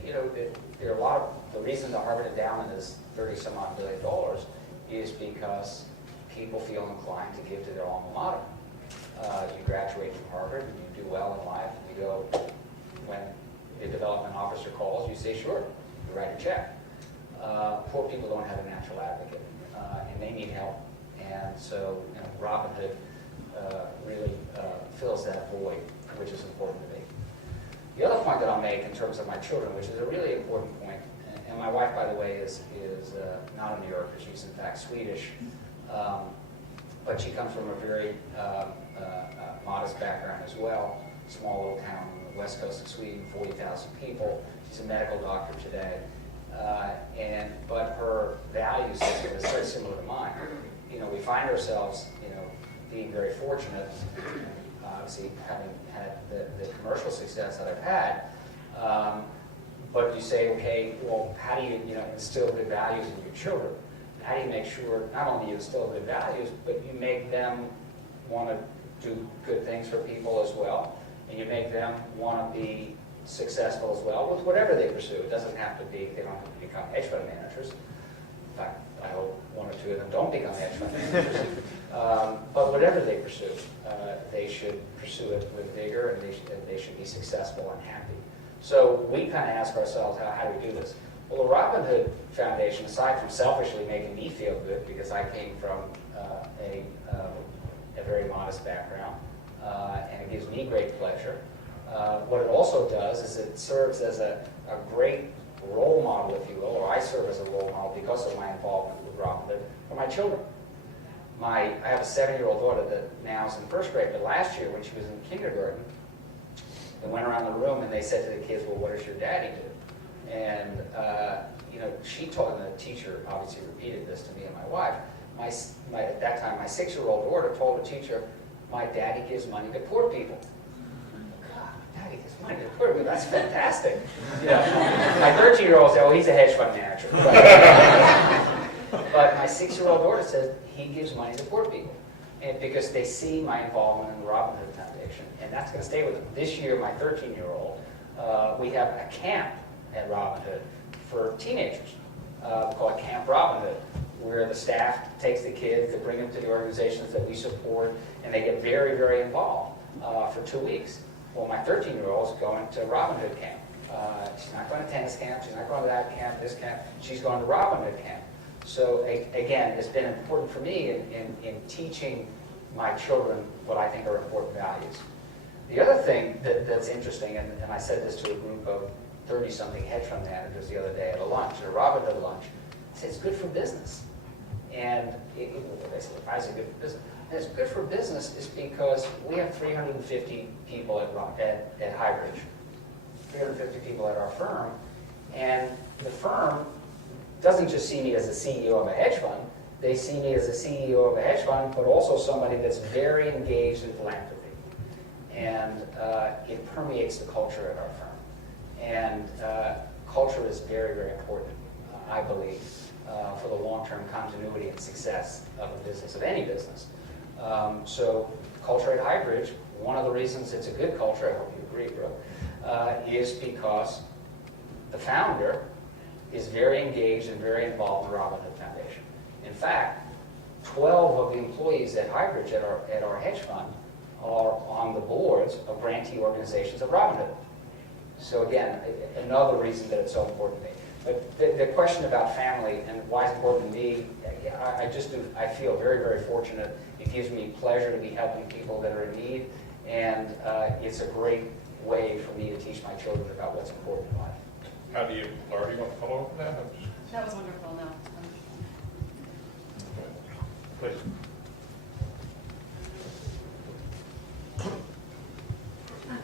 There are a lot of, the reason the Harvard Endowment is $30-some-odd billion is because people feel inclined to give to their alma mater. You graduate from Harvard, and you do well in life, and you go, when the development officer calls, you say, sure, you write a check. Poor people don't have a natural advocate, and they need help. And so Robin Hood really fills that void, which is important to me. The other point that I'll make in terms of my children, which is a really important point, and my wife, by the way, is not a New Yorker, she's in fact Swedish, but she comes from a very modest background as well, small little town on the west coast of Sweden, 40,000 people. She's a medical doctor today. But her value system is very similar to mine. We find ourselves, being very fortunate, obviously having had the commercial success that I've had. But you say, okay, well, how do you, instill good values in your children? How do you make sure not only you instill good values, but you make them want to do good things for people as well, and you make them want to be successful as well with whatever they pursue. It doesn't have to be, they don't have to become hedge fund managers. In fact, I hope one or two of them don't become hedge fund managers. But whatever they pursue, they should pursue it with vigor, and they should be successful and happy. So we kind of ask ourselves, how do we do this? Well, the Robin Hood Foundation, aside from selfishly making me feel good, because I came from a very modest background, and it gives me great pleasure, What it also does is it serves as a great role model, if you will, or I serve as a role model because of my involvement with Robinhood for my children. I have a 7-year-old daughter that now is in first grade, but last year when she was in kindergarten, they went around the room and they said to the kids, well, what does your daddy do? And, she taught, and the teacher obviously repeated this to me and my wife. At that time, my 6-year-old daughter told the teacher, my daddy gives money to poor people. God, daddy gives money to poor people, that's fantastic. My 13-year-old said, oh, he's a hedge fund manager. But my 6-year-old daughter says he gives money to poor people, and because they see my involvement in the Robinhood Foundation, and that's going to stay with them. This year, my 13-year-old, we have a camp at Robinhood for teenagers. We call it Camp Robinhood, where the staff takes the kids, they bring them to the organizations that we support, and they get very, very involved for 2 weeks. Well, my 13-year-old is going to Robinhood camp. She's not going to tennis camp, she's not going to that camp, this camp, she's going to Robinhood camp. So again, it's been important for me in teaching my children what I think are important values. The other thing that's interesting, and I said this to a group of 30-something hedge fund managers the other day at a lunch, at a Robinhood lunch, I said, it's good for business. And they said, why is it good for business? And it's good for business is because we have 350 people at Highbridge, 350 people at our firm, and the firm doesn't just see me as the CEO of a hedge fund, they see me as the CEO of a hedge fund, but also somebody that's very engaged in philanthropy. And it permeates the culture at our firm. And culture is very, very important, I believe, for the long-term continuity and success of a business, of any business. So culture at Highbridge, one of the reasons it's a good culture, I hope you agree, Brooke, is because the founder is very engaged and very involved in the Robinhood Foundation. In fact, 12 of the employees at Highbridge at our hedge fund are on the boards of grantee organizations of Robinhood. So again, another reason that it's so important to me. But the question about family and why it's important to me, I feel very, very fortunate. It gives me pleasure to be helping people that are in need, and it's a great way for me to teach my children about what's important in life. How do you, Laura, do you want to follow up on that? That was wonderful, no. Please.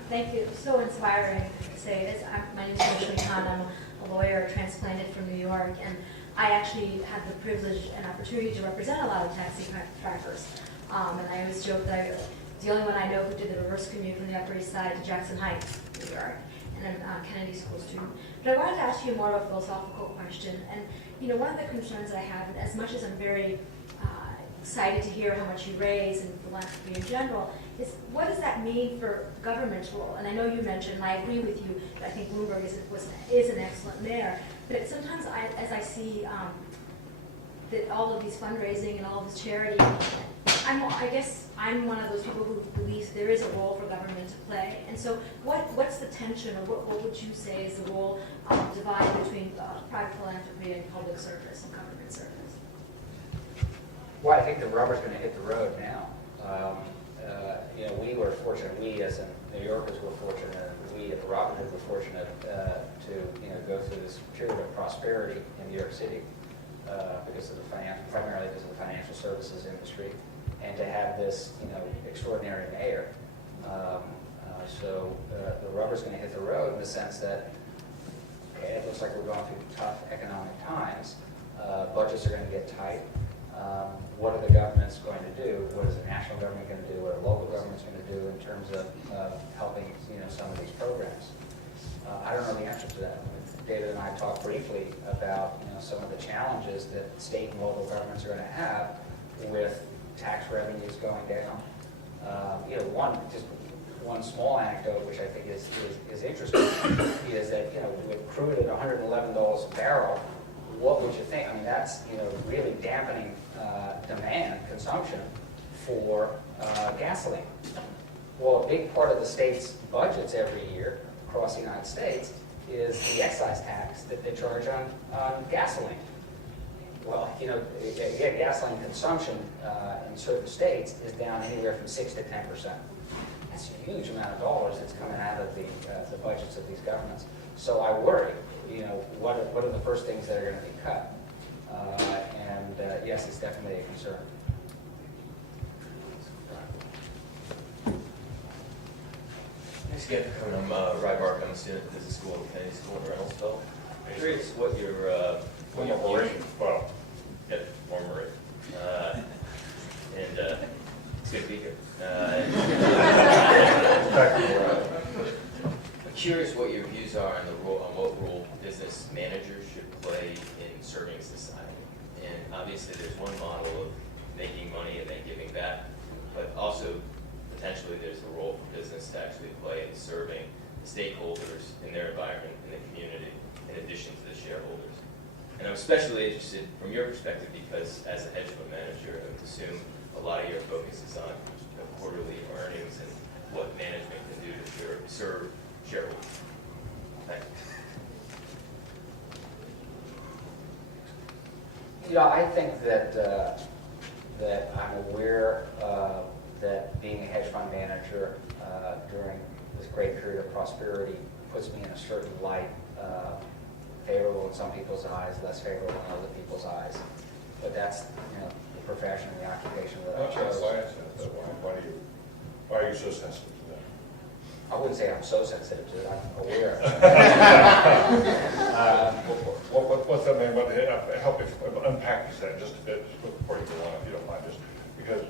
Thank you. So inspiring to say this. My name is Rachel Khan. I'm a lawyer transplanted from New York, and I actually had the privilege and opportunity to represent a lot of taxi drivers. And I always joke that I'm the only one I know who did the reverse commute from the Upper East Side to Jackson Heights, New York, and I'm a Kennedy School student. But I wanted to ask you more of a philosophical question. And one of the concerns I have, as much as I'm very excited to hear how much you raise and philanthropy in general, is what does that mean for government's role? And I know you mentioned, and I agree with you, that I think Bloomberg is an excellent mayor, but sometimes as I see that all of these fundraising and all of this charity, I guess I'm one of those people who believes there is a role for government to play. And so what's the tension, or what would you say is the role divide between private philanthropy and public service and government service? Well, I think the rubber's going to hit the road now. We were fortunate, we as in New Yorkers were fortunate, we at the Robinhood were fortunate to go through this period of prosperity in New York City because of primarily because of the financial services industry, and to have this extraordinary mayor. So the rubber's going to hit the road in the sense that it looks like we're going through tough economic times. Budgets are going to get tight. What are the governments going to do? What is the national government going to do? What are local governments going to do in terms of helping some of these programs? I don't know the answer to that. David and I talked briefly about some of the challenges that state and local governments are going to have with tax revenues going down. One small anecdote, which I think is interesting, is that with crude at $111 a barrel, what would you think? I mean, that's really dampening demand, consumption for gasoline. Well, a big part of the state's budgets every year across the United States is the excise tax that they charge on gasoline. Well, gasoline consumption in certain states is down anywhere from 6 to 10%. immense, huge amount of dollars that's coming out of the budgets of these governments. So I worry, what are the first things that are going to be cut? Yes, it's definitely a concern. Thanks again for coming. I'm Ry Bark. I'm a student at the business school at Kennedy School in Reynoldsville. I'm curious what your Well, yeah, former and it's good to be here. I'm curious what your views are on what role business managers should play in serving society. And obviously, there's one model of making money and then giving back, but also potentially there's the role for business to actually play in serving stakeholders in their environment, in the community, in addition to the shareholders. And I'm especially interested from your perspective because as a hedge fund manager, I would assume a lot of your focus is on quarterly earnings and what management can do to serve shareholders. Thank you. I think that I'm aware that being a hedge fund manager during this great period of prosperity puts me in a certain light, favorable in some people's eyes, less favorable in other people's eyes. But that's the profession and the occupation that I chose. why are you so sensitive to that? I wouldn't say I'm so sensitive to it. I'm aware. What's that mean? Help unpack that just a bit before you go on, if you don't mind, just because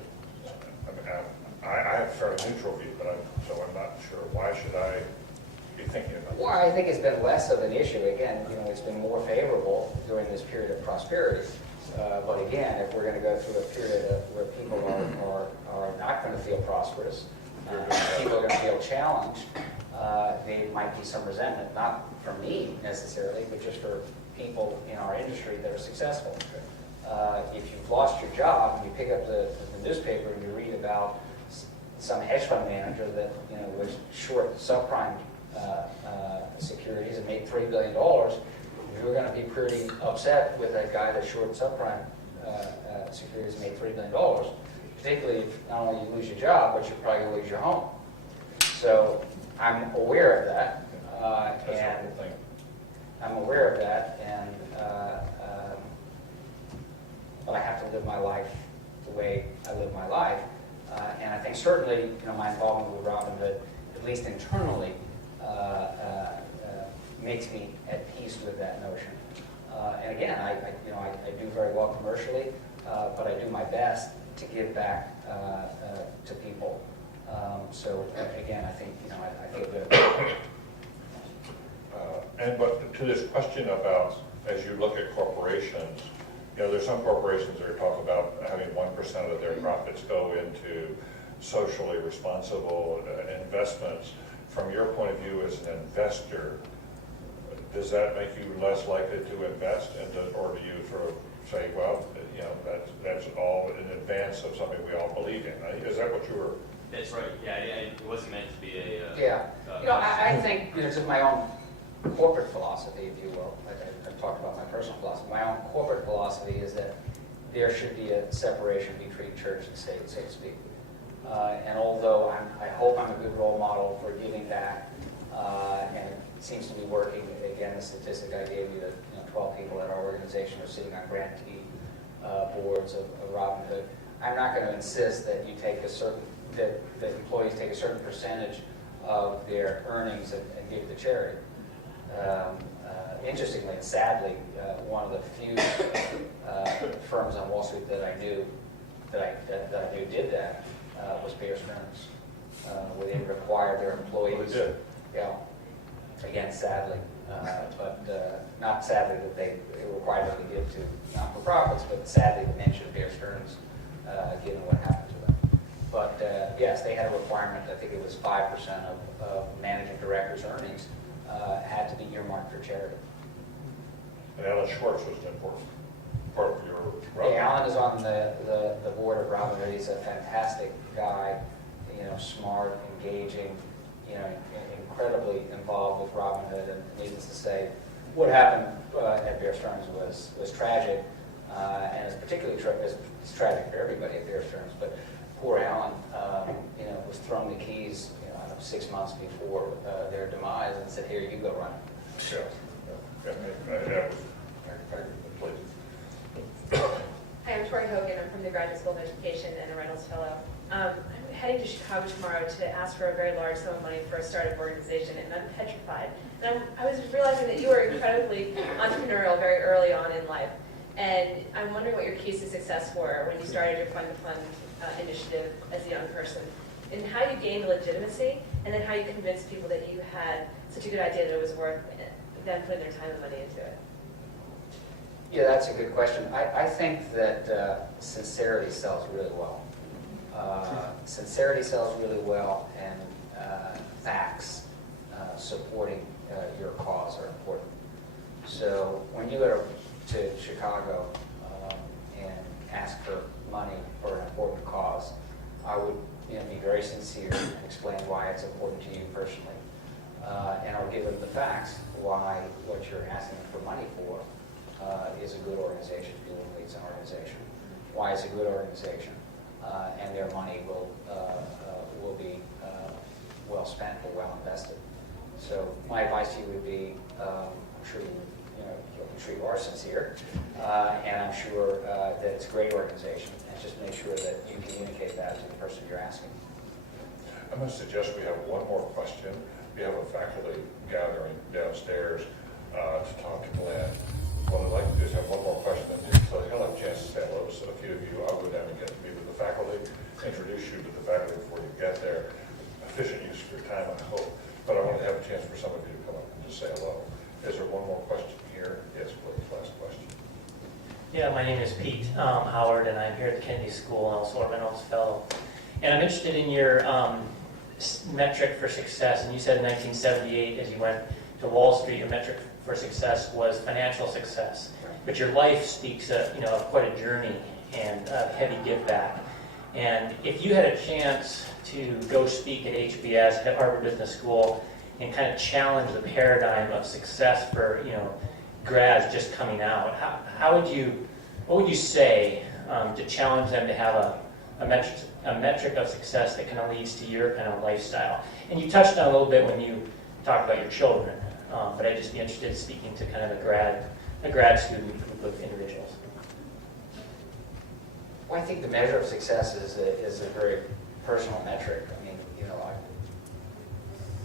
I have a fairly neutral view, but so I'm not sure. Why should I be thinking about Well, I think it's been less of an issue. Again, it's been more favorable during this period of prosperity. But again, if we're going to go through a period where people are not going to feel prosperous, people are going to feel challenged, there might be some resentment, not from me necessarily, but just for people in our industry that are successful. If you've lost your job and you pick up the newspaper and you read about some hedge fund manager that was short subprime securities and made $3 billion, you're going to be pretty upset with that guy that short subprime securities and made $3 billion, particularly if not only you lose your job, but you're probably going to lose your home. So I'm aware of that. I'm aware of that, but I have to live my life the way I live my life. And I think certainly, my involvement with Robinhood, at least internally, makes me at peace with that notion. And again, I do very well commercially, but I do my best to give back to people. So again, I think I feel good. But to this question about, as you look at corporations, there's some corporations that talk about having 1% of their profits go into socially responsible investments. From your point of view as an investor, does that make you less likely to invest, or do you sort of say, well, that's all in advance of something we all believe in? Is that what you were? That's right. Yeah, it wasn't meant to be a. I think just my own corporate philosophy, if you will. I've talked about my personal philosophy. My own corporate philosophy is that there should be a separation between church and state, so to speak. And although I hope I'm a good role model for giving back, and it seems to be working. Again, the statistic I gave you that 12 people at our organization are sitting on grantee boards of Robinhood. I'm not going to insist that you take that employees take a certain percentage of their earnings and give to charity. Interestingly and sadly, one of the few firms on Wall Street that I knew did that was Bear Stearns, where they required their employees. They did. Yeah. Again, sadly, but not sadly that they required them to give to not-for-profits, but sadly to mention Bear Stearns, given what happened to them. But yes, they had a requirement. I think it was 5% of managing directors' earnings had to be earmarked for charity. And Alan Schwartz was an important part of your. Yeah, Alan is on the board of Robinhood. He's a fantastic guy, smart, engaging, incredibly involved with Robinhood. And needless to say, what happened at Bear Stearns was tragic, and it's particularly it's tragic for everybody at Bear Stearns. But poor Alan, was thrown the keys, 6 months before their demise, and said, "Here, you go run it." Yeah, that was, please. Hi, I'm Tori Hogan. I'm from the Graduate School of Education and a Reynolds Fellow. I'm heading to Chicago tomorrow to ask for a very large sum of money for a startup organization, and I'm petrified. And I was realizing that you were incredibly entrepreneurial very early on in life, and I'm wondering what your keys to success were when you started your Fund to Fund initiative as a young person, and how you gained legitimacy, and then how you convinced people that you had such a good idea that it was worth them putting their time and money into it. Yeah, that's a good question. I think that sincerity sells really well. Sincerity sells really well, and facts supporting your cause are important. So when you go to Chicago and ask for money for an important cause, I would be very sincere and explain why it's important to you personally. And I'll give them the facts why what you're asking for money for is a good organization, Dubin leads an organization. Why it's a good organization, and their money will be well spent or well invested. So my advice to you would be, I'm sure you are sincere, and I'm sure that it's a great organization, and just make sure that you communicate that to the person you're asking. I'm going to suggest we have one more question. We have a faculty gathering downstairs to talk to Glenn. What I'd like to do is have one more question, so he'll have a chance to say hello to a few of you. I'll go down and get to meet with the faculty, introduce you to the faculty before you get there. Efficient use of your time, I hope. But I want to have a chance for some of you to come up and just say hello. Is there one more question here? Yes, please, last question. Yeah, my name is Pete Howard, and I'm here at the Kennedy School and also a Reynolds Fellow. And I'm interested in your metric for success. And you said in 1978, as you went to Wall Street, your metric for success was financial success. But your life speaks of quite a journey and a heavy give back. And if you had a chance to go speak at HBS, at Harvard Business School, and kind of challenge the paradigm of success for grads just coming out, what would you say to challenge them to have a metric of success that kind of leads to your kind of lifestyle? And you touched on a little bit when you talked about your children, but I'd just be interested in speaking to kind of a grad student group of individuals. Well, I think the measure of success is a very personal metric. I mean,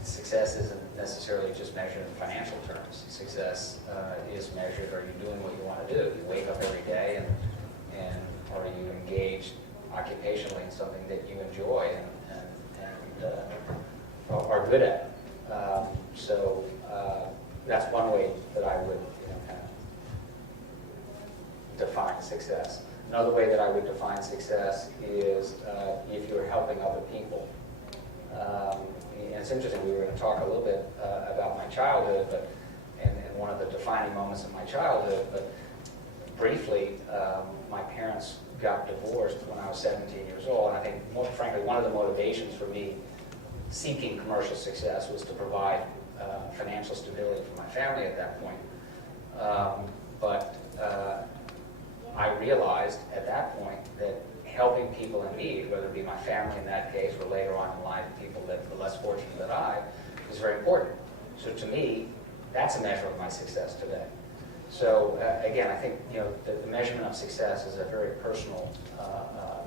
success isn't necessarily just measured in financial terms. Success is measured, are you doing what you want to do? You wake up every day, and are you engaged occupationally in something that you enjoy and are good at? So that's one way that I would kind of define success. Another way that I would define success is if you're helping other people. And it's interesting, we were going to talk a little bit about my childhood, and one of the defining moments of my childhood, but briefly, my parents got divorced when I was 17 years old, and I think, more frankly, one of the motivations for me seeking commercial success was to provide financial stability for my family at that point. But I realized at that point that helping people in need, whether it be my family in that case, or later on in life, people that were less fortunate than I, is very important. So to me, that's a measure of my success today. So again, I think the measurement of success is a very personal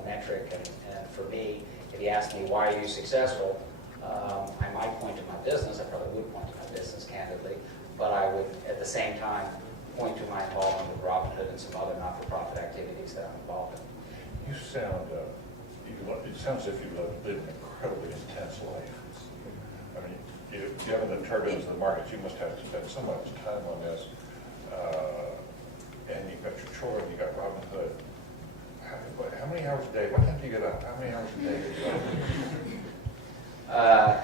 metric, and for me, if you ask me why are you successful, I might point to my business. I probably would point to my business candidly, but I would at the same time point to my involvement with Robinhood and some other not-for-profit activities that I'm involved in. You sound, it sounds as if you live an incredibly intense life. I mean, given the turbulence of the markets, you must have to spend so much time on this. And you've got your children, you've got Robinhood. How many hours a day? What time do you get up? How many hours a day do you get up?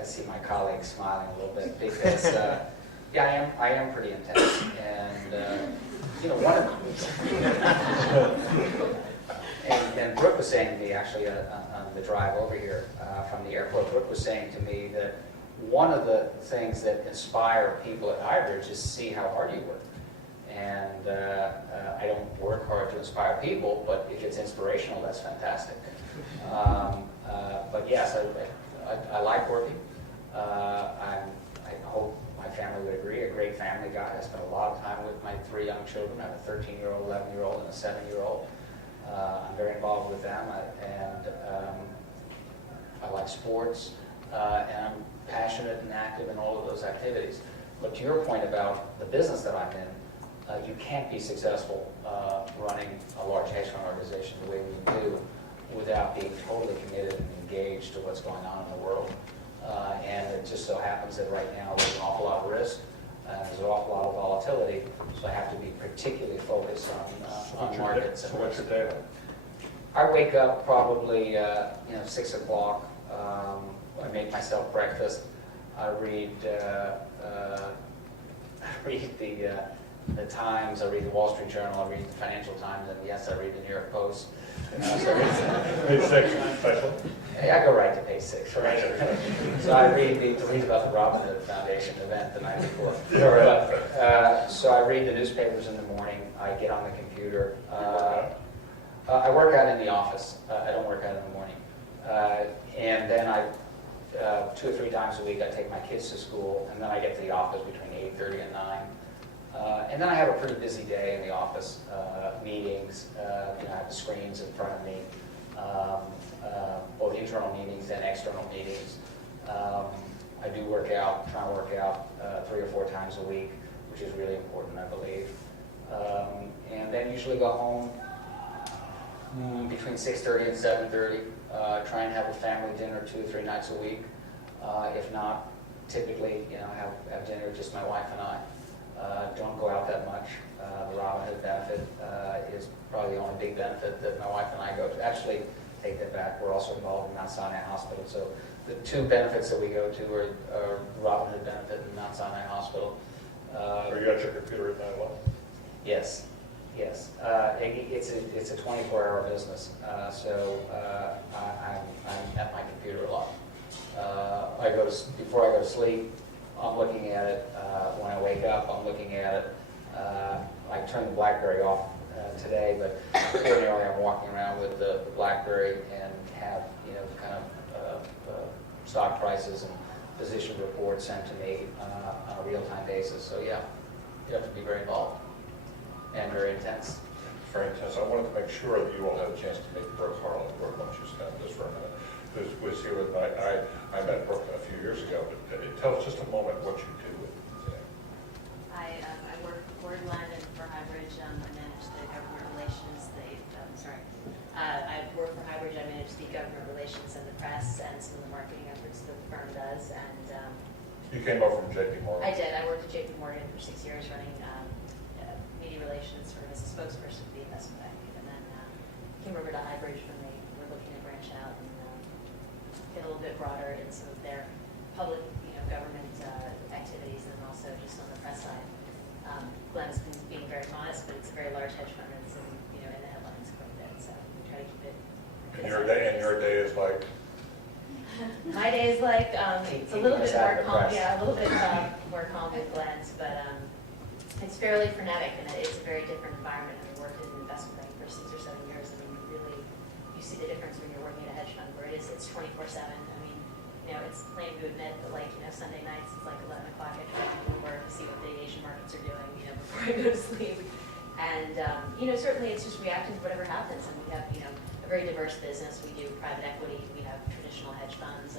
I see my colleagues smiling a little bit because, yeah, I am pretty intense. And, one of and Brooke was saying to me, actually, on the drive over here from the airport, Brooke was saying to me that one of the things that inspire people at Highbridge is to see how hard you work. And I don't work hard to inspire people, but if it's inspirational, that's fantastic. But yes, I like working. I hope my family would agree. A great family guy. I spend a lot of time with my 3 young children. I have a 13-year-old, 11-year-old, and a 7-year-old. I'm very involved with them, and I like sports, and I'm passionate and active in all of those activities. But to your point about the business that I'm in, you can't be successful running a large hedge fund organization the way we do without being totally committed and engaged to what's going on in the world. And it just so happens that right now there's an awful lot of risk, there's an awful lot of volatility, so I have to be particularly focused on markets. So what's your day like? I wake up probably 6 o'clock. I make myself breakfast. I read the Times. I read the Wall Street Journal. I read the Financial Times, and yes, I read the New York Post. Page 6, especially. I go right to page 6, right? So I read about the Robin Hood Foundation event the night before. So I read the newspapers in the morning. I get on the computer. I work out in the office. I don't work out in the morning. And then 2 or 3 times a week, I take my kids to school, and then I get to the office between 8:30 and 9. And then I have a pretty busy day in the office, meetings, I have the screens in front of me, both internal meetings and external meetings. I do work out, try to work out 3 or 4 times a week, which is really important, I believe. And then usually go home between 6:30 and 7:30, try and have a family dinner 2 or 3 nights a week. If not, typically, have dinner just my wife and I. Don't go out that much. The Robin Hood benefit is probably the only big benefit that my wife and I go to. Actually, take that back. We're also involved in Mount Sinai Hospital. So the 2 benefits that we go to are Robin Hood benefit and Mount Sinai Hospital. Are you at your computer at night a lot? Yes. It's a 24-hour business. So I'm at my computer a lot. Before I go to sleep, I'm looking at it. When I wake up, I'm looking at it. I turn the BlackBerry off today, but ordinarily I'm walking around with the BlackBerry and have kind of stock prices and position reports sent to me on a real-time basis. So yeah, you have to be very involved and very intense. Very intense. I wanted to make sure that you all had a chance to meet Brooke Harlan. Brooke, why don't you stand just for a minute? Who was here with me. I met Brooke a few years ago, but tell us just a moment what you do with today. I work for Glenn and for Highbridge. I manage the government relations. I work for Highbridge. I manage the government relations and the press and some of the marketing efforts that the firm does. And You came over from J.P. Morgan. I did. I worked at J.P. Morgan for 6 years running media relations for as a spokesperson for the investment bank. And then came over to Highbridge when they were looking to branch out and get a little bit broader in some of their public, government activities, and also just on the press side. Glenn's been being very modest, but it's a very large hedge fund, and it's in the headlines quite a bit. So we try to keep it. And your day is like? My day is like it's a little bit more calm. Yeah, a little bit more calm with Glenn's, but it's fairly frenetic, and it's a very different environment. I worked in an investment bank for 6 or 7 years. I mean, you see the difference when you're working at a hedge fund, where it's 24/7. I mean, it's plain to admit that, Sunday nights, it's like 11 o'clock. I try to go to work to see what the Asian markets are doing, before I go to sleep. And, certainly it's just reacting to whatever happens. And we have, a very diverse business. We do private equity. We have traditional hedge funds.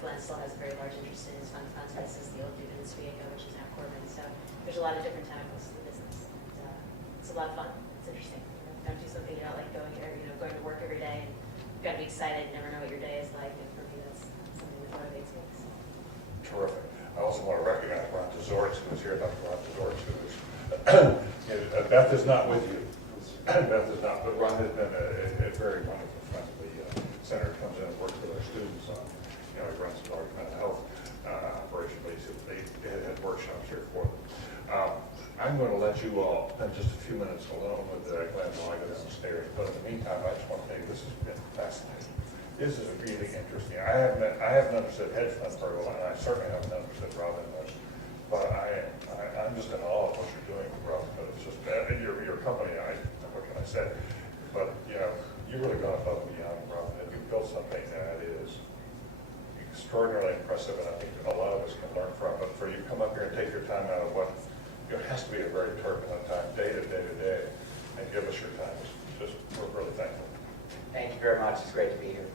Glenn still has a very large interest in his fund business, the old Dubin, which is now Corbin. So there's a lot of different tentacles to the business. And, it's a lot of fun. It's interesting. Don't do something you don't like going to work every day. And you've got to be excited. Never know what your day is like. And for me, that's something that motivates me. So. Terrific. I also want to recognize Ron Dezorts, who is here, Dr. Ron Dezorts, who is, Beth is not with you. Beth is not, but Ron has been a very wonderful friend of the center. Comes in and works with our students on, he runs the large mental health operation, but they had workshops here for them. I'm going to let you all spend just a few minutes alone with Glenn while I go downstairs, but in the meantime, I just want to tell you, this has been fascinating. This is really interesting. I haven't understood hedge funds very well, and I certainly haven't understood Robin much. But I'm just in awe of what you're doing with Robin. But it's just your company. What can I say? But you really gone above and beyond Robin. built something that is extraordinarily impressive, and I think that a lot of us can learn from. But for you to come up here and take your time out of what has to be a very turbulent time, day to day, and give us your time, we're really thankful. Thank you very much. It's great to be here.